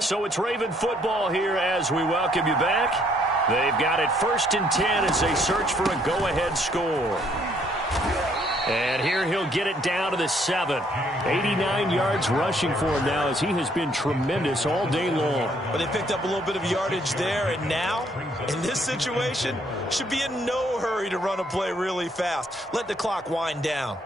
So it's Raven football here as we welcome you back. They've got it 1st and 10 as they search for a go-ahead score. And here he'll get it down to the 7. 89 yards rushing for him now as he has been tremendous all day long. But they picked up a little bit of yardage there, and now, in this situation, should be in no hurry to run a play really fast. Let the clock wind down.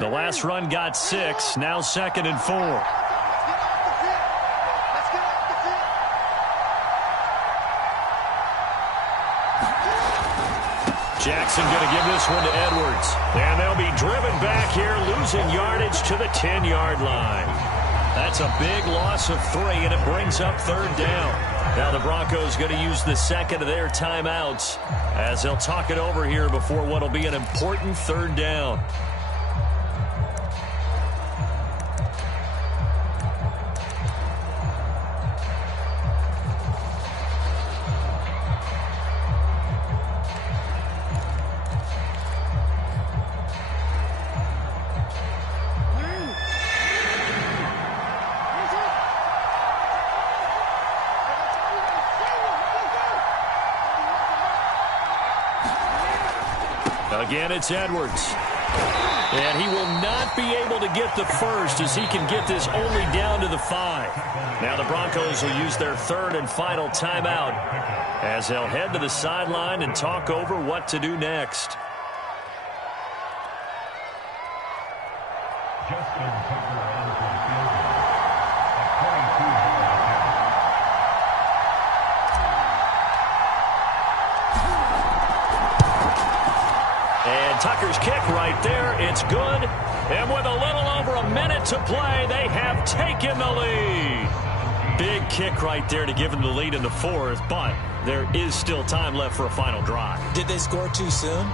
The last run got 6. Now 2nd and 4. Jackson going to give this one to Edwards. And they'll be driven back here, losing yardage to the 10-yard line. That's a big loss of 3, and it brings up 3rd down. Now the Broncos going to use the 2nd of their timeouts as they'll talk it over here before what will be an important 3rd down. Again, it's Edwards. And he will not be able to get the first as he can get this only down to the 5. Now the Broncos will use their 3rd and final timeout as they'll head to the sideline and talk over what to do next. Tucker's kick right there. It's good. And with a little over a minute to play, they have taken the lead. Big kick right there to give them the lead in the 4th, but there is still time left for a final drive. Did they score too soon?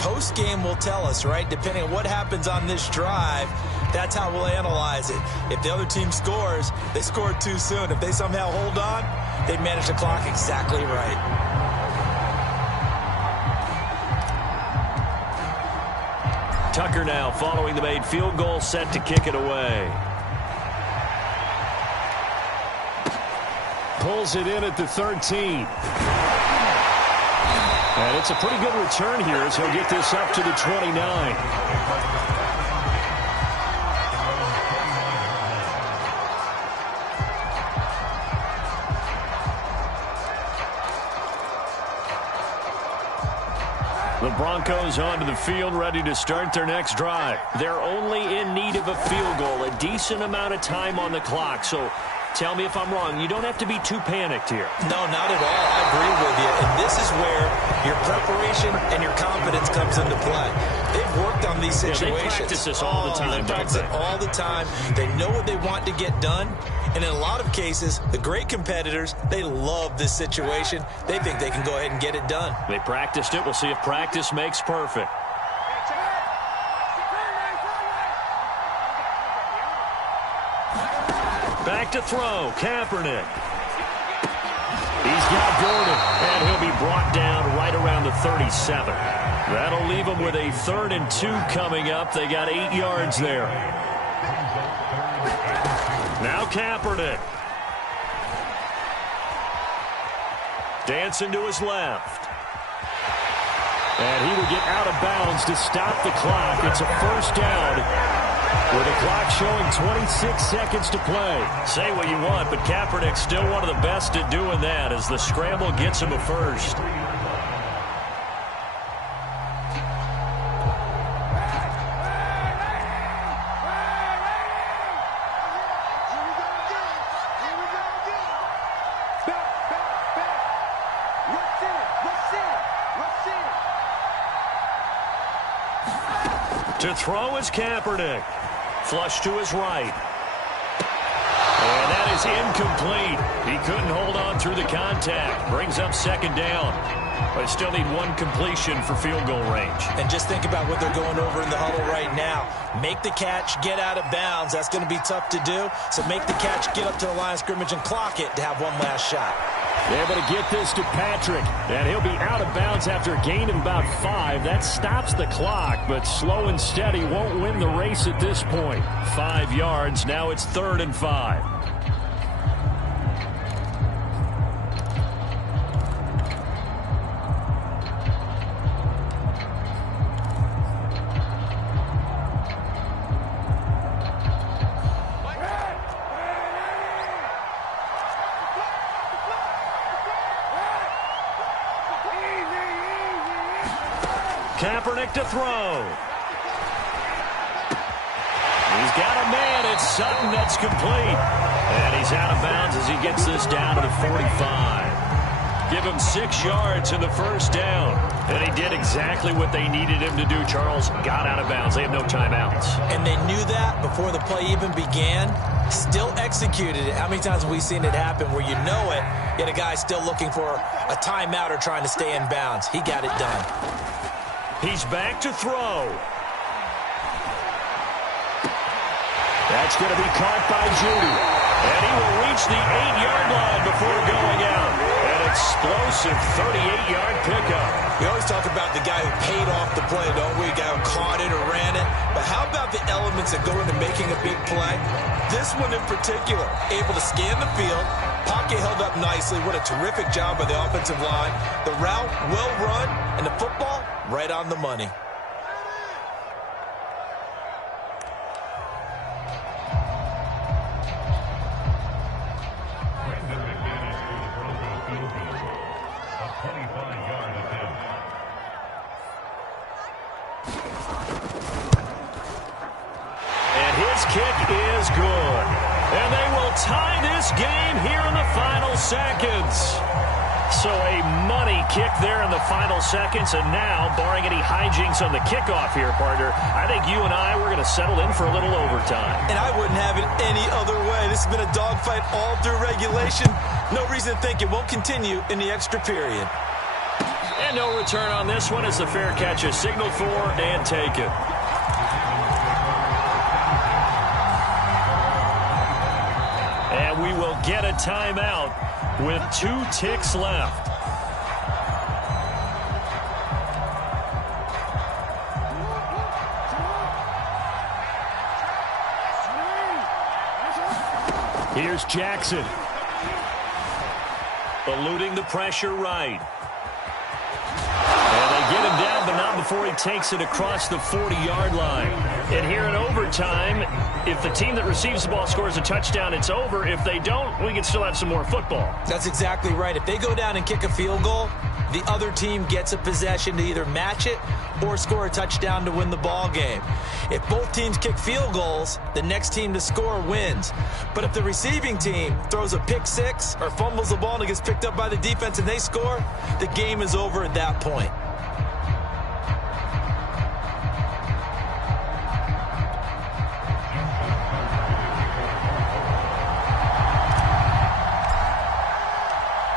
Post-game will tell us, right? Depending on what happens on this drive, that's how we'll analyze it. If the other team scores, they scored too soon. If they somehow hold on, they manage the clock exactly right. Tucker now following the made field goal, set to kick it away. Pulls it in at the 13. And it's a pretty good return here as he'll get this up to the 29. The Broncos onto the field, ready to start their next drive. They're only in need of a field goal, a decent amount of time on the clock. So tell me if I'm wrong. You don't have to be too panicked here. No, not at all. I agree with you. And this is where your preparation and your confidence comes into play. They've worked on these situations. They practice this all the time. They practice it all the time. They know what they want to get done. And in a lot of cases, the great competitors, they love this situation. They think they can go ahead and get it done. They practiced it. We'll see if practice makes perfect. Back to throw, Kaepernick. He's got Gordon, and he'll be brought down right around the 37. That'll leave him with a 3rd and 2 coming up. They got 8 yards there. Now Kaepernick. Dancing to his left. And he will get out of bounds to stop the clock. It's a 1st down. With the clock showing 26 seconds to play. Say what you want, but Kaepernick's still one of the best at doing that as the scramble gets him a 1st. To throw is Kaepernick. Flush to his right. And that is incomplete. He couldn't hold on through the contact. Brings up 2nd down. But still need 1 completion for field goal range. And just think about what they're going over in the huddle right now. Make the catch, get out of bounds. That's going to be tough to do. So make the catch, get up to the line of scrimmage, and clock it to have one last shot. Able to get this to Patrick, and he'll be out of bounds after a gain of about 5. That stops the clock, but slow and steady won't win the race at this point. 5 yards, now it's 3rd and 5. Kaepernick to throw. He's got a man. It's Sutton. That's complete. And he's out of bounds as he gets this down to the 45. Give him 6 yards in the 1st down. And he did exactly what they needed him to do, Charles. Got out of bounds. They have no timeouts. And they knew that before the play even began. Still executed it. How many times have we seen it happen where you know it, yet a guy still looking for a timeout or trying to stay in bounds? He got it done. He's back to throw. That's going to be caught by Judy. And he will reach the 8-yard line before going out. An explosive 38-yard pickup. We always talk about the guy who paid off the play, don't we? The guy who caught it or ran it. But how about the elements that go into making a big play? This one in particular, able to scan the field. Pocket held up nicely. What a terrific job by the offensive line. The route, well run, and the football, right on the money. And his kick is good. And they will tie this game here in the final seconds. So a money kick there in the final seconds. And now, barring any hijinks on the kickoff here, partner, I think you and I, we're going to settle in for a little overtime. And I wouldn't have it any other way. This has been a dogfight all through regulation. No reason to think it won't continue in the extra period. And no return on this one as the fair catch is signaled for and taken. And we will get a timeout with 2 ticks left. Here's Jackson. Eluding the pressure right. And they get him down, but not before he takes it across the 40-yard line. And here in overtime, if the team that receives the ball scores a touchdown, it's over. If they don't, we can still have some more football. That's exactly right. If they go down and kick a field goal, the other team gets a possession to either match it or score a touchdown to win the ball game. If both teams kick field goals, the next team to score wins. But if the receiving team throws a pick six or fumbles the ball and it gets picked up by the defense and they score, the game is over at that point.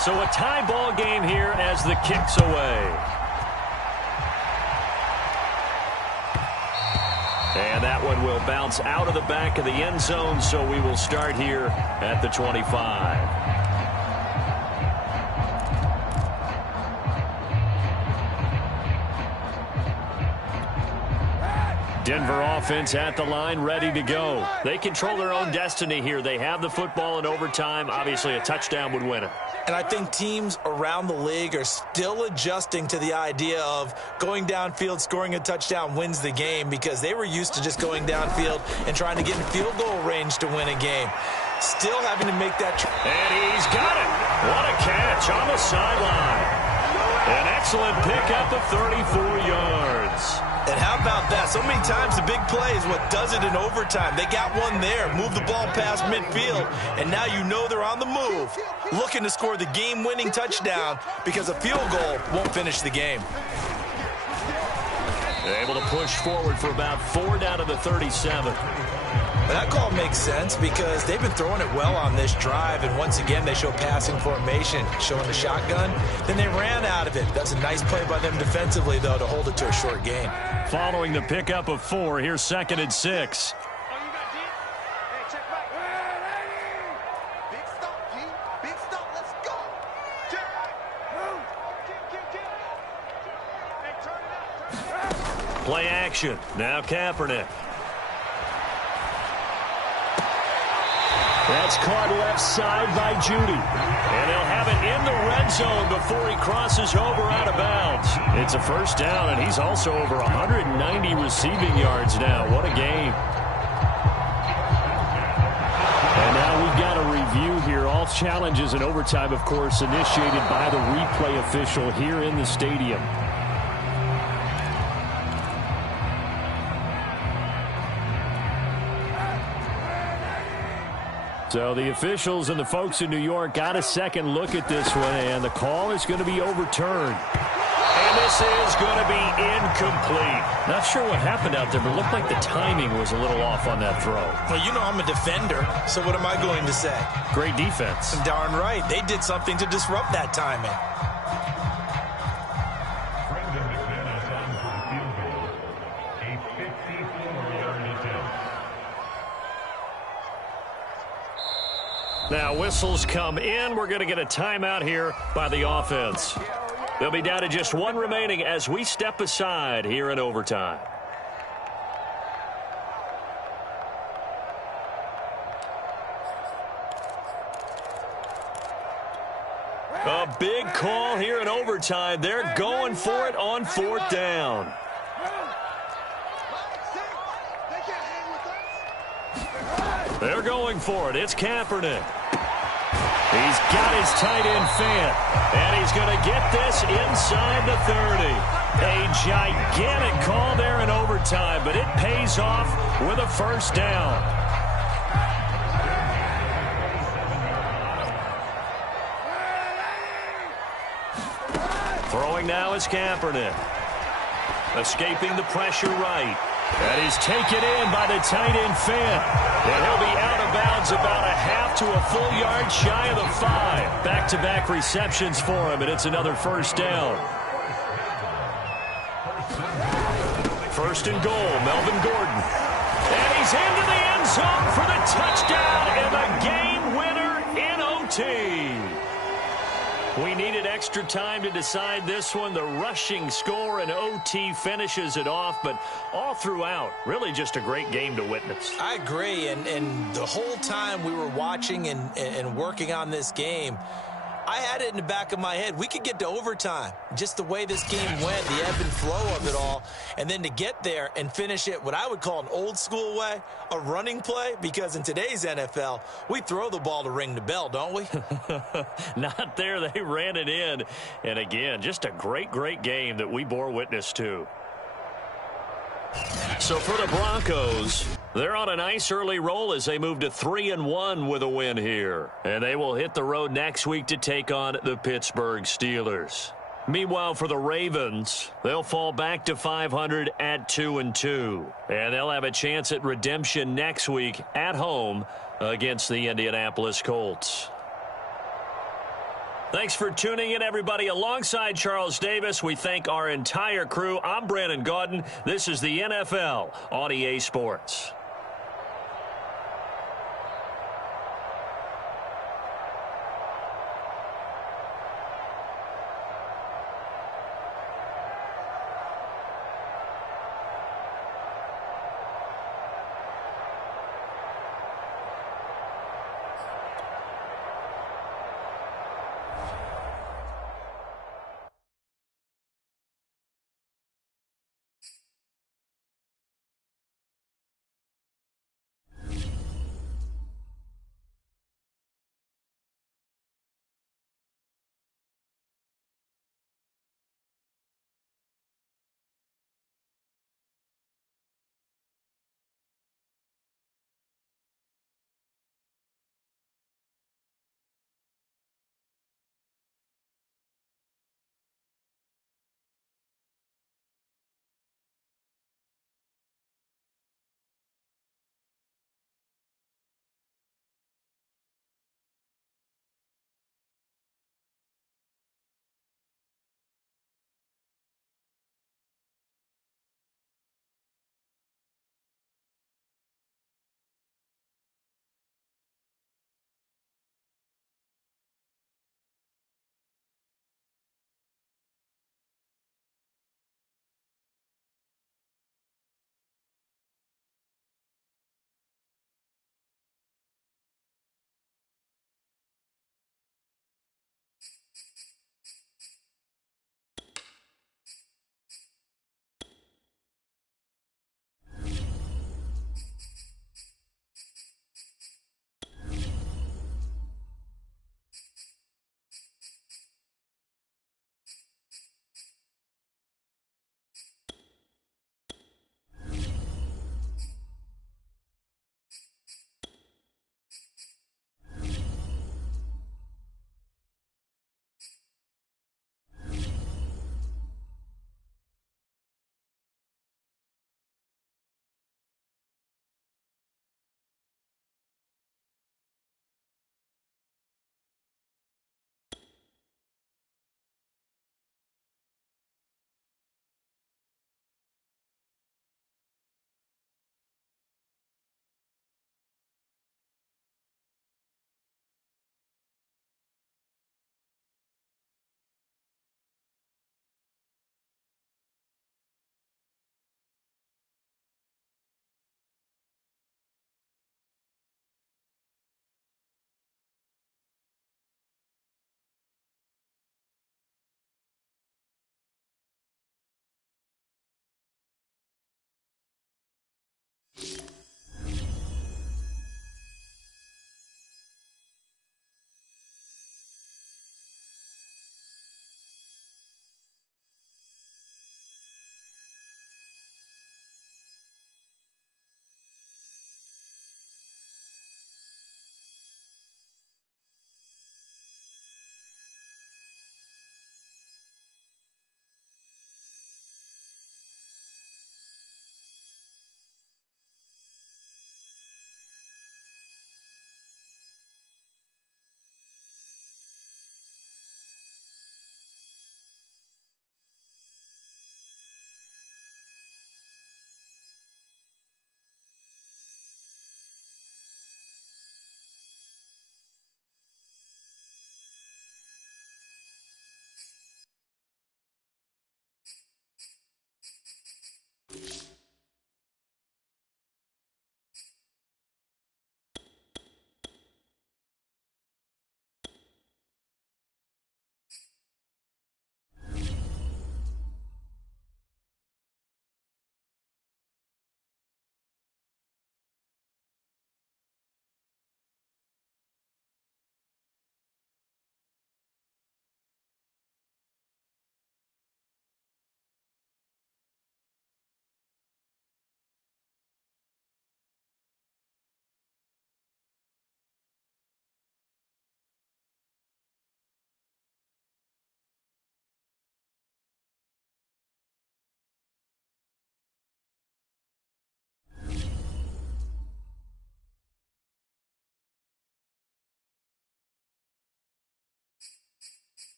So a tie ball game here as the kick's away. And that one will bounce out of the back of the end zone, so we will start here at the 25. Denver offense at the line, ready to go. They control their own destiny here. They have the football in overtime. Obviously, a touchdown would win it. And I think teams around the league are still adjusting to the idea of going downfield, scoring a touchdown wins the game, because they were used to just going downfield and trying to get in field goal range to win a game. Still having to make that. And he's got it. What a catch on the sideline. An excellent pickup of 34 yards. And how about that? So many times the big play is what does it in overtime. They got one there, move the ball past midfield, and now you know they're on the move, looking to score the game-winning touchdown, because a field goal won't finish the game. They're able to push forward for about 4 down to the 37. And that call makes sense because they've been throwing it well on this drive, and once again they show passing formation, showing the shotgun. Then they ran out of it. That's a nice play by them defensively, though, to hold it to a short gain. Following the pickup of 4, here's 2nd and 6. Play action. Now Kaepernick. That's caught left side by Judy. And he'll have it in the red zone before he crosses over out of bounds. It's a first down, and he's also over 190 receiving yards now. What a game. And now we've got a review here. All challenges in overtime, of course, initiated by the replay official here in the stadium. So the officials and the folks in New York got a second look at this one, and the call is going to be overturned. And this is going to be incomplete. Not sure what happened out there, but it looked like the timing was a little off on that throw. Well, you know I'm a defender, so what am I going to say? Great defense. Darn right. They did something to disrupt that timing. Now whistles come in. We're going to get a timeout here by the offense. They'll be down to just 1 remaining as we step aside here in overtime. A big call here in overtime. They're going for it on 4th down. They're going for it. It's Kaepernick. He's got his tight end fan, and he's going to get this inside the 30. A gigantic call there in overtime, but it pays off with a first down. Throwing now is Kaepernick. Escaping the pressure right. And he's taken in by the tight end fan. And he'll be out of bounds about a half to a full yard shy of the 5. Back-to-back receptions for him, and it's another first down. 1st and goal, Melvin Gordon. And he's into the end zone for the touchdown and the game winner in OT. We needed extra time to decide this one. The rushing score and OT finishes it off, but all throughout, really just a great game to witness. I agree, and the whole time we were watching and working on this game, I had it in the back of my head. We could get to overtime. Just the way this game went, the ebb and flow of it all. And then to get there and finish it what I would call an old school way, a running play, because in today's NFL, we throw the ball to ring the bell, don't we? Not there. They ran it in. And again, just a great, great game that we bore witness to. So for the Broncos, they're on a nice early roll as they move to 3-1 with a win here. And they will hit the road next week to take on the Pittsburgh Steelers. Meanwhile, for the Ravens, they'll fall back to 500 at 2-2. And they'll have a chance at redemption next week at home against the Indianapolis Colts. Thanks for tuning in, everybody. Alongside Charles Davis, we thank our entire crew. I'm Brandon Gaudin. This is the NFL on EA Sports.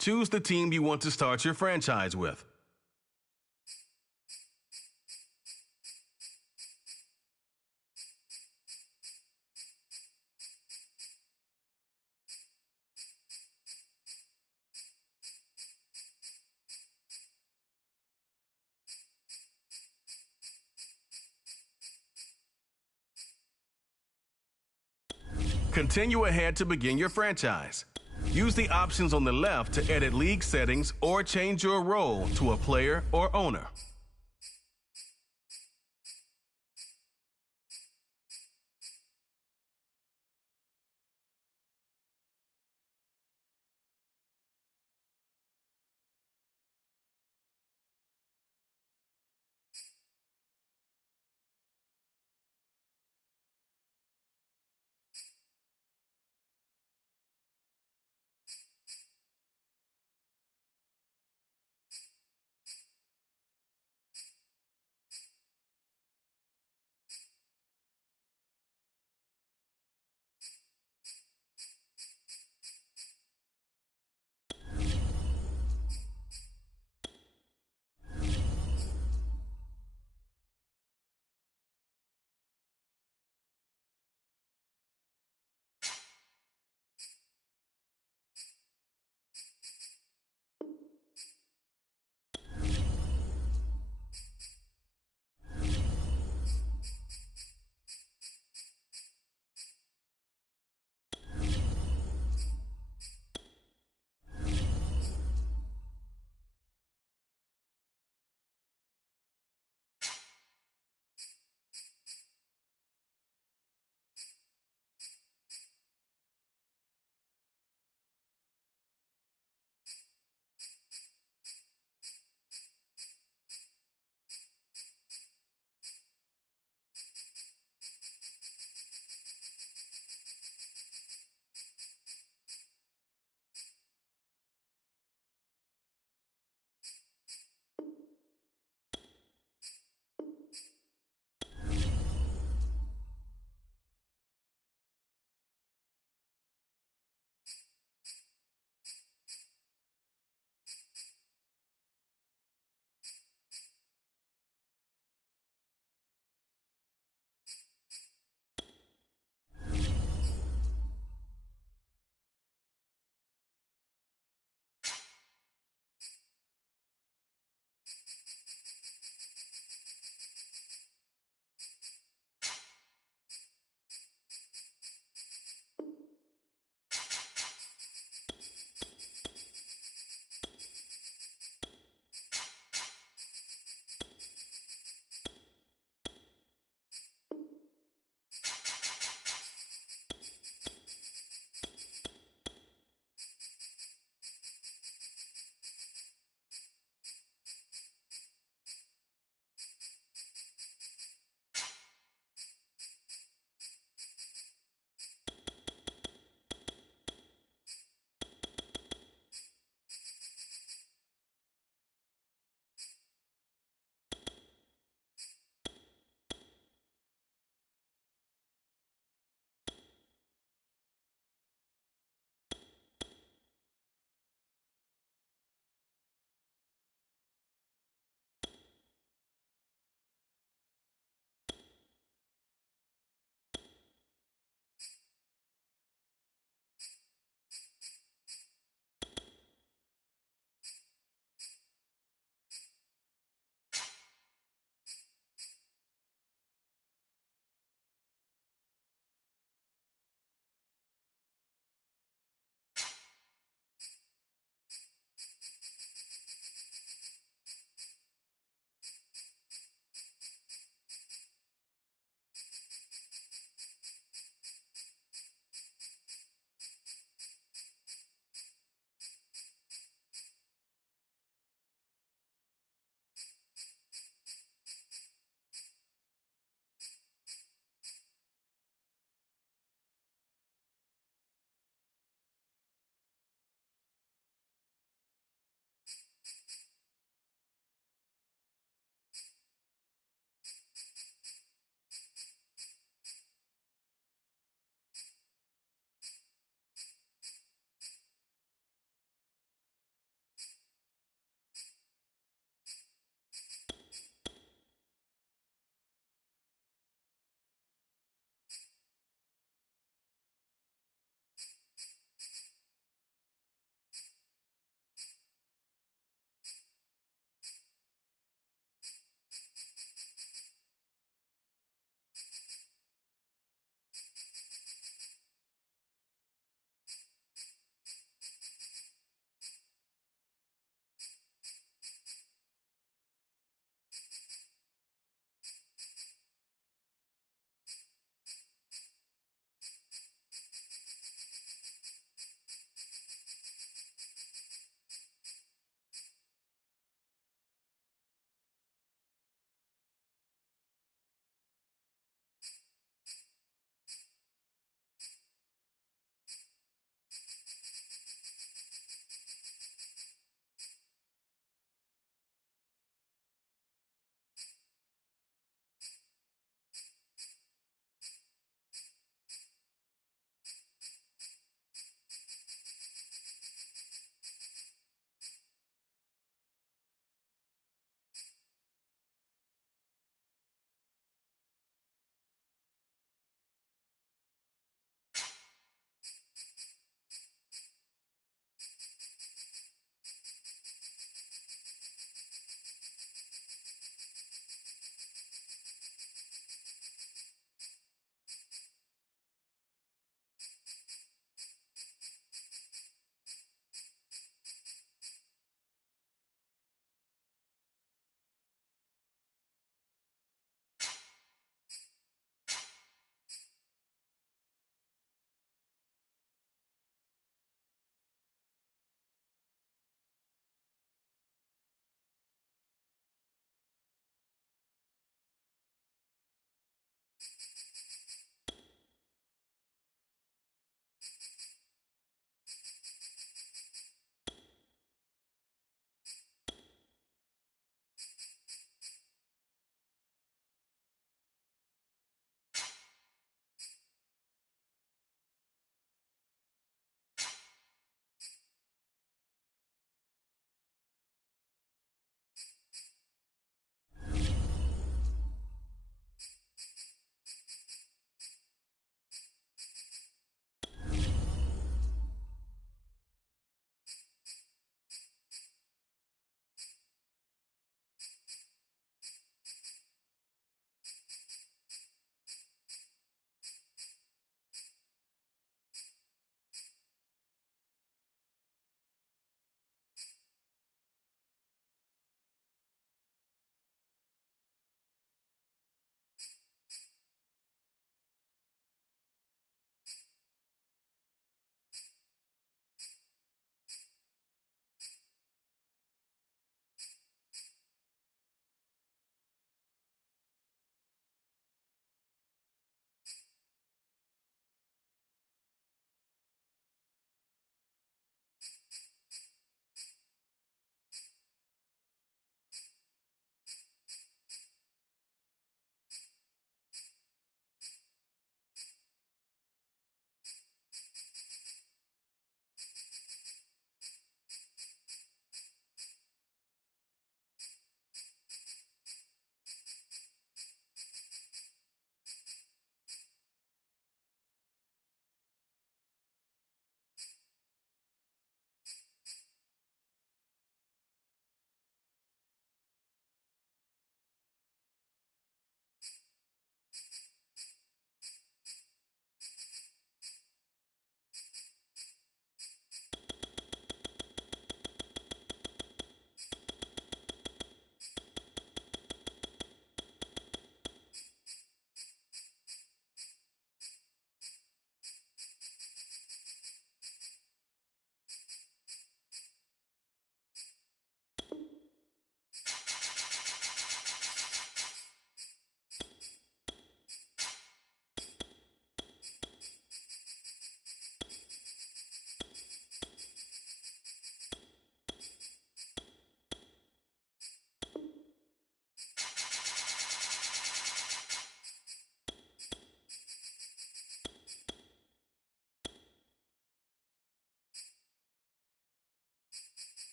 Choose the team you want to start your franchise with. Continue ahead to begin your franchise. Use the options on the left to edit league settings or change your role to a player or owner.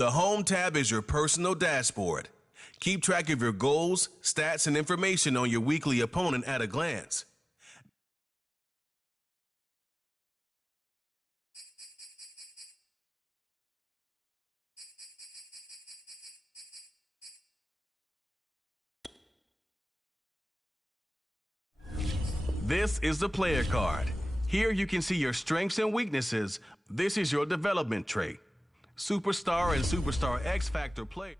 The Home tab is your personal dashboard. Keep track of your goals, stats, and information on your weekly opponent at a glance. This is the player card. Here you can see your strengths and weaknesses. This is your development trait. Superstar and Superstar X Factor play.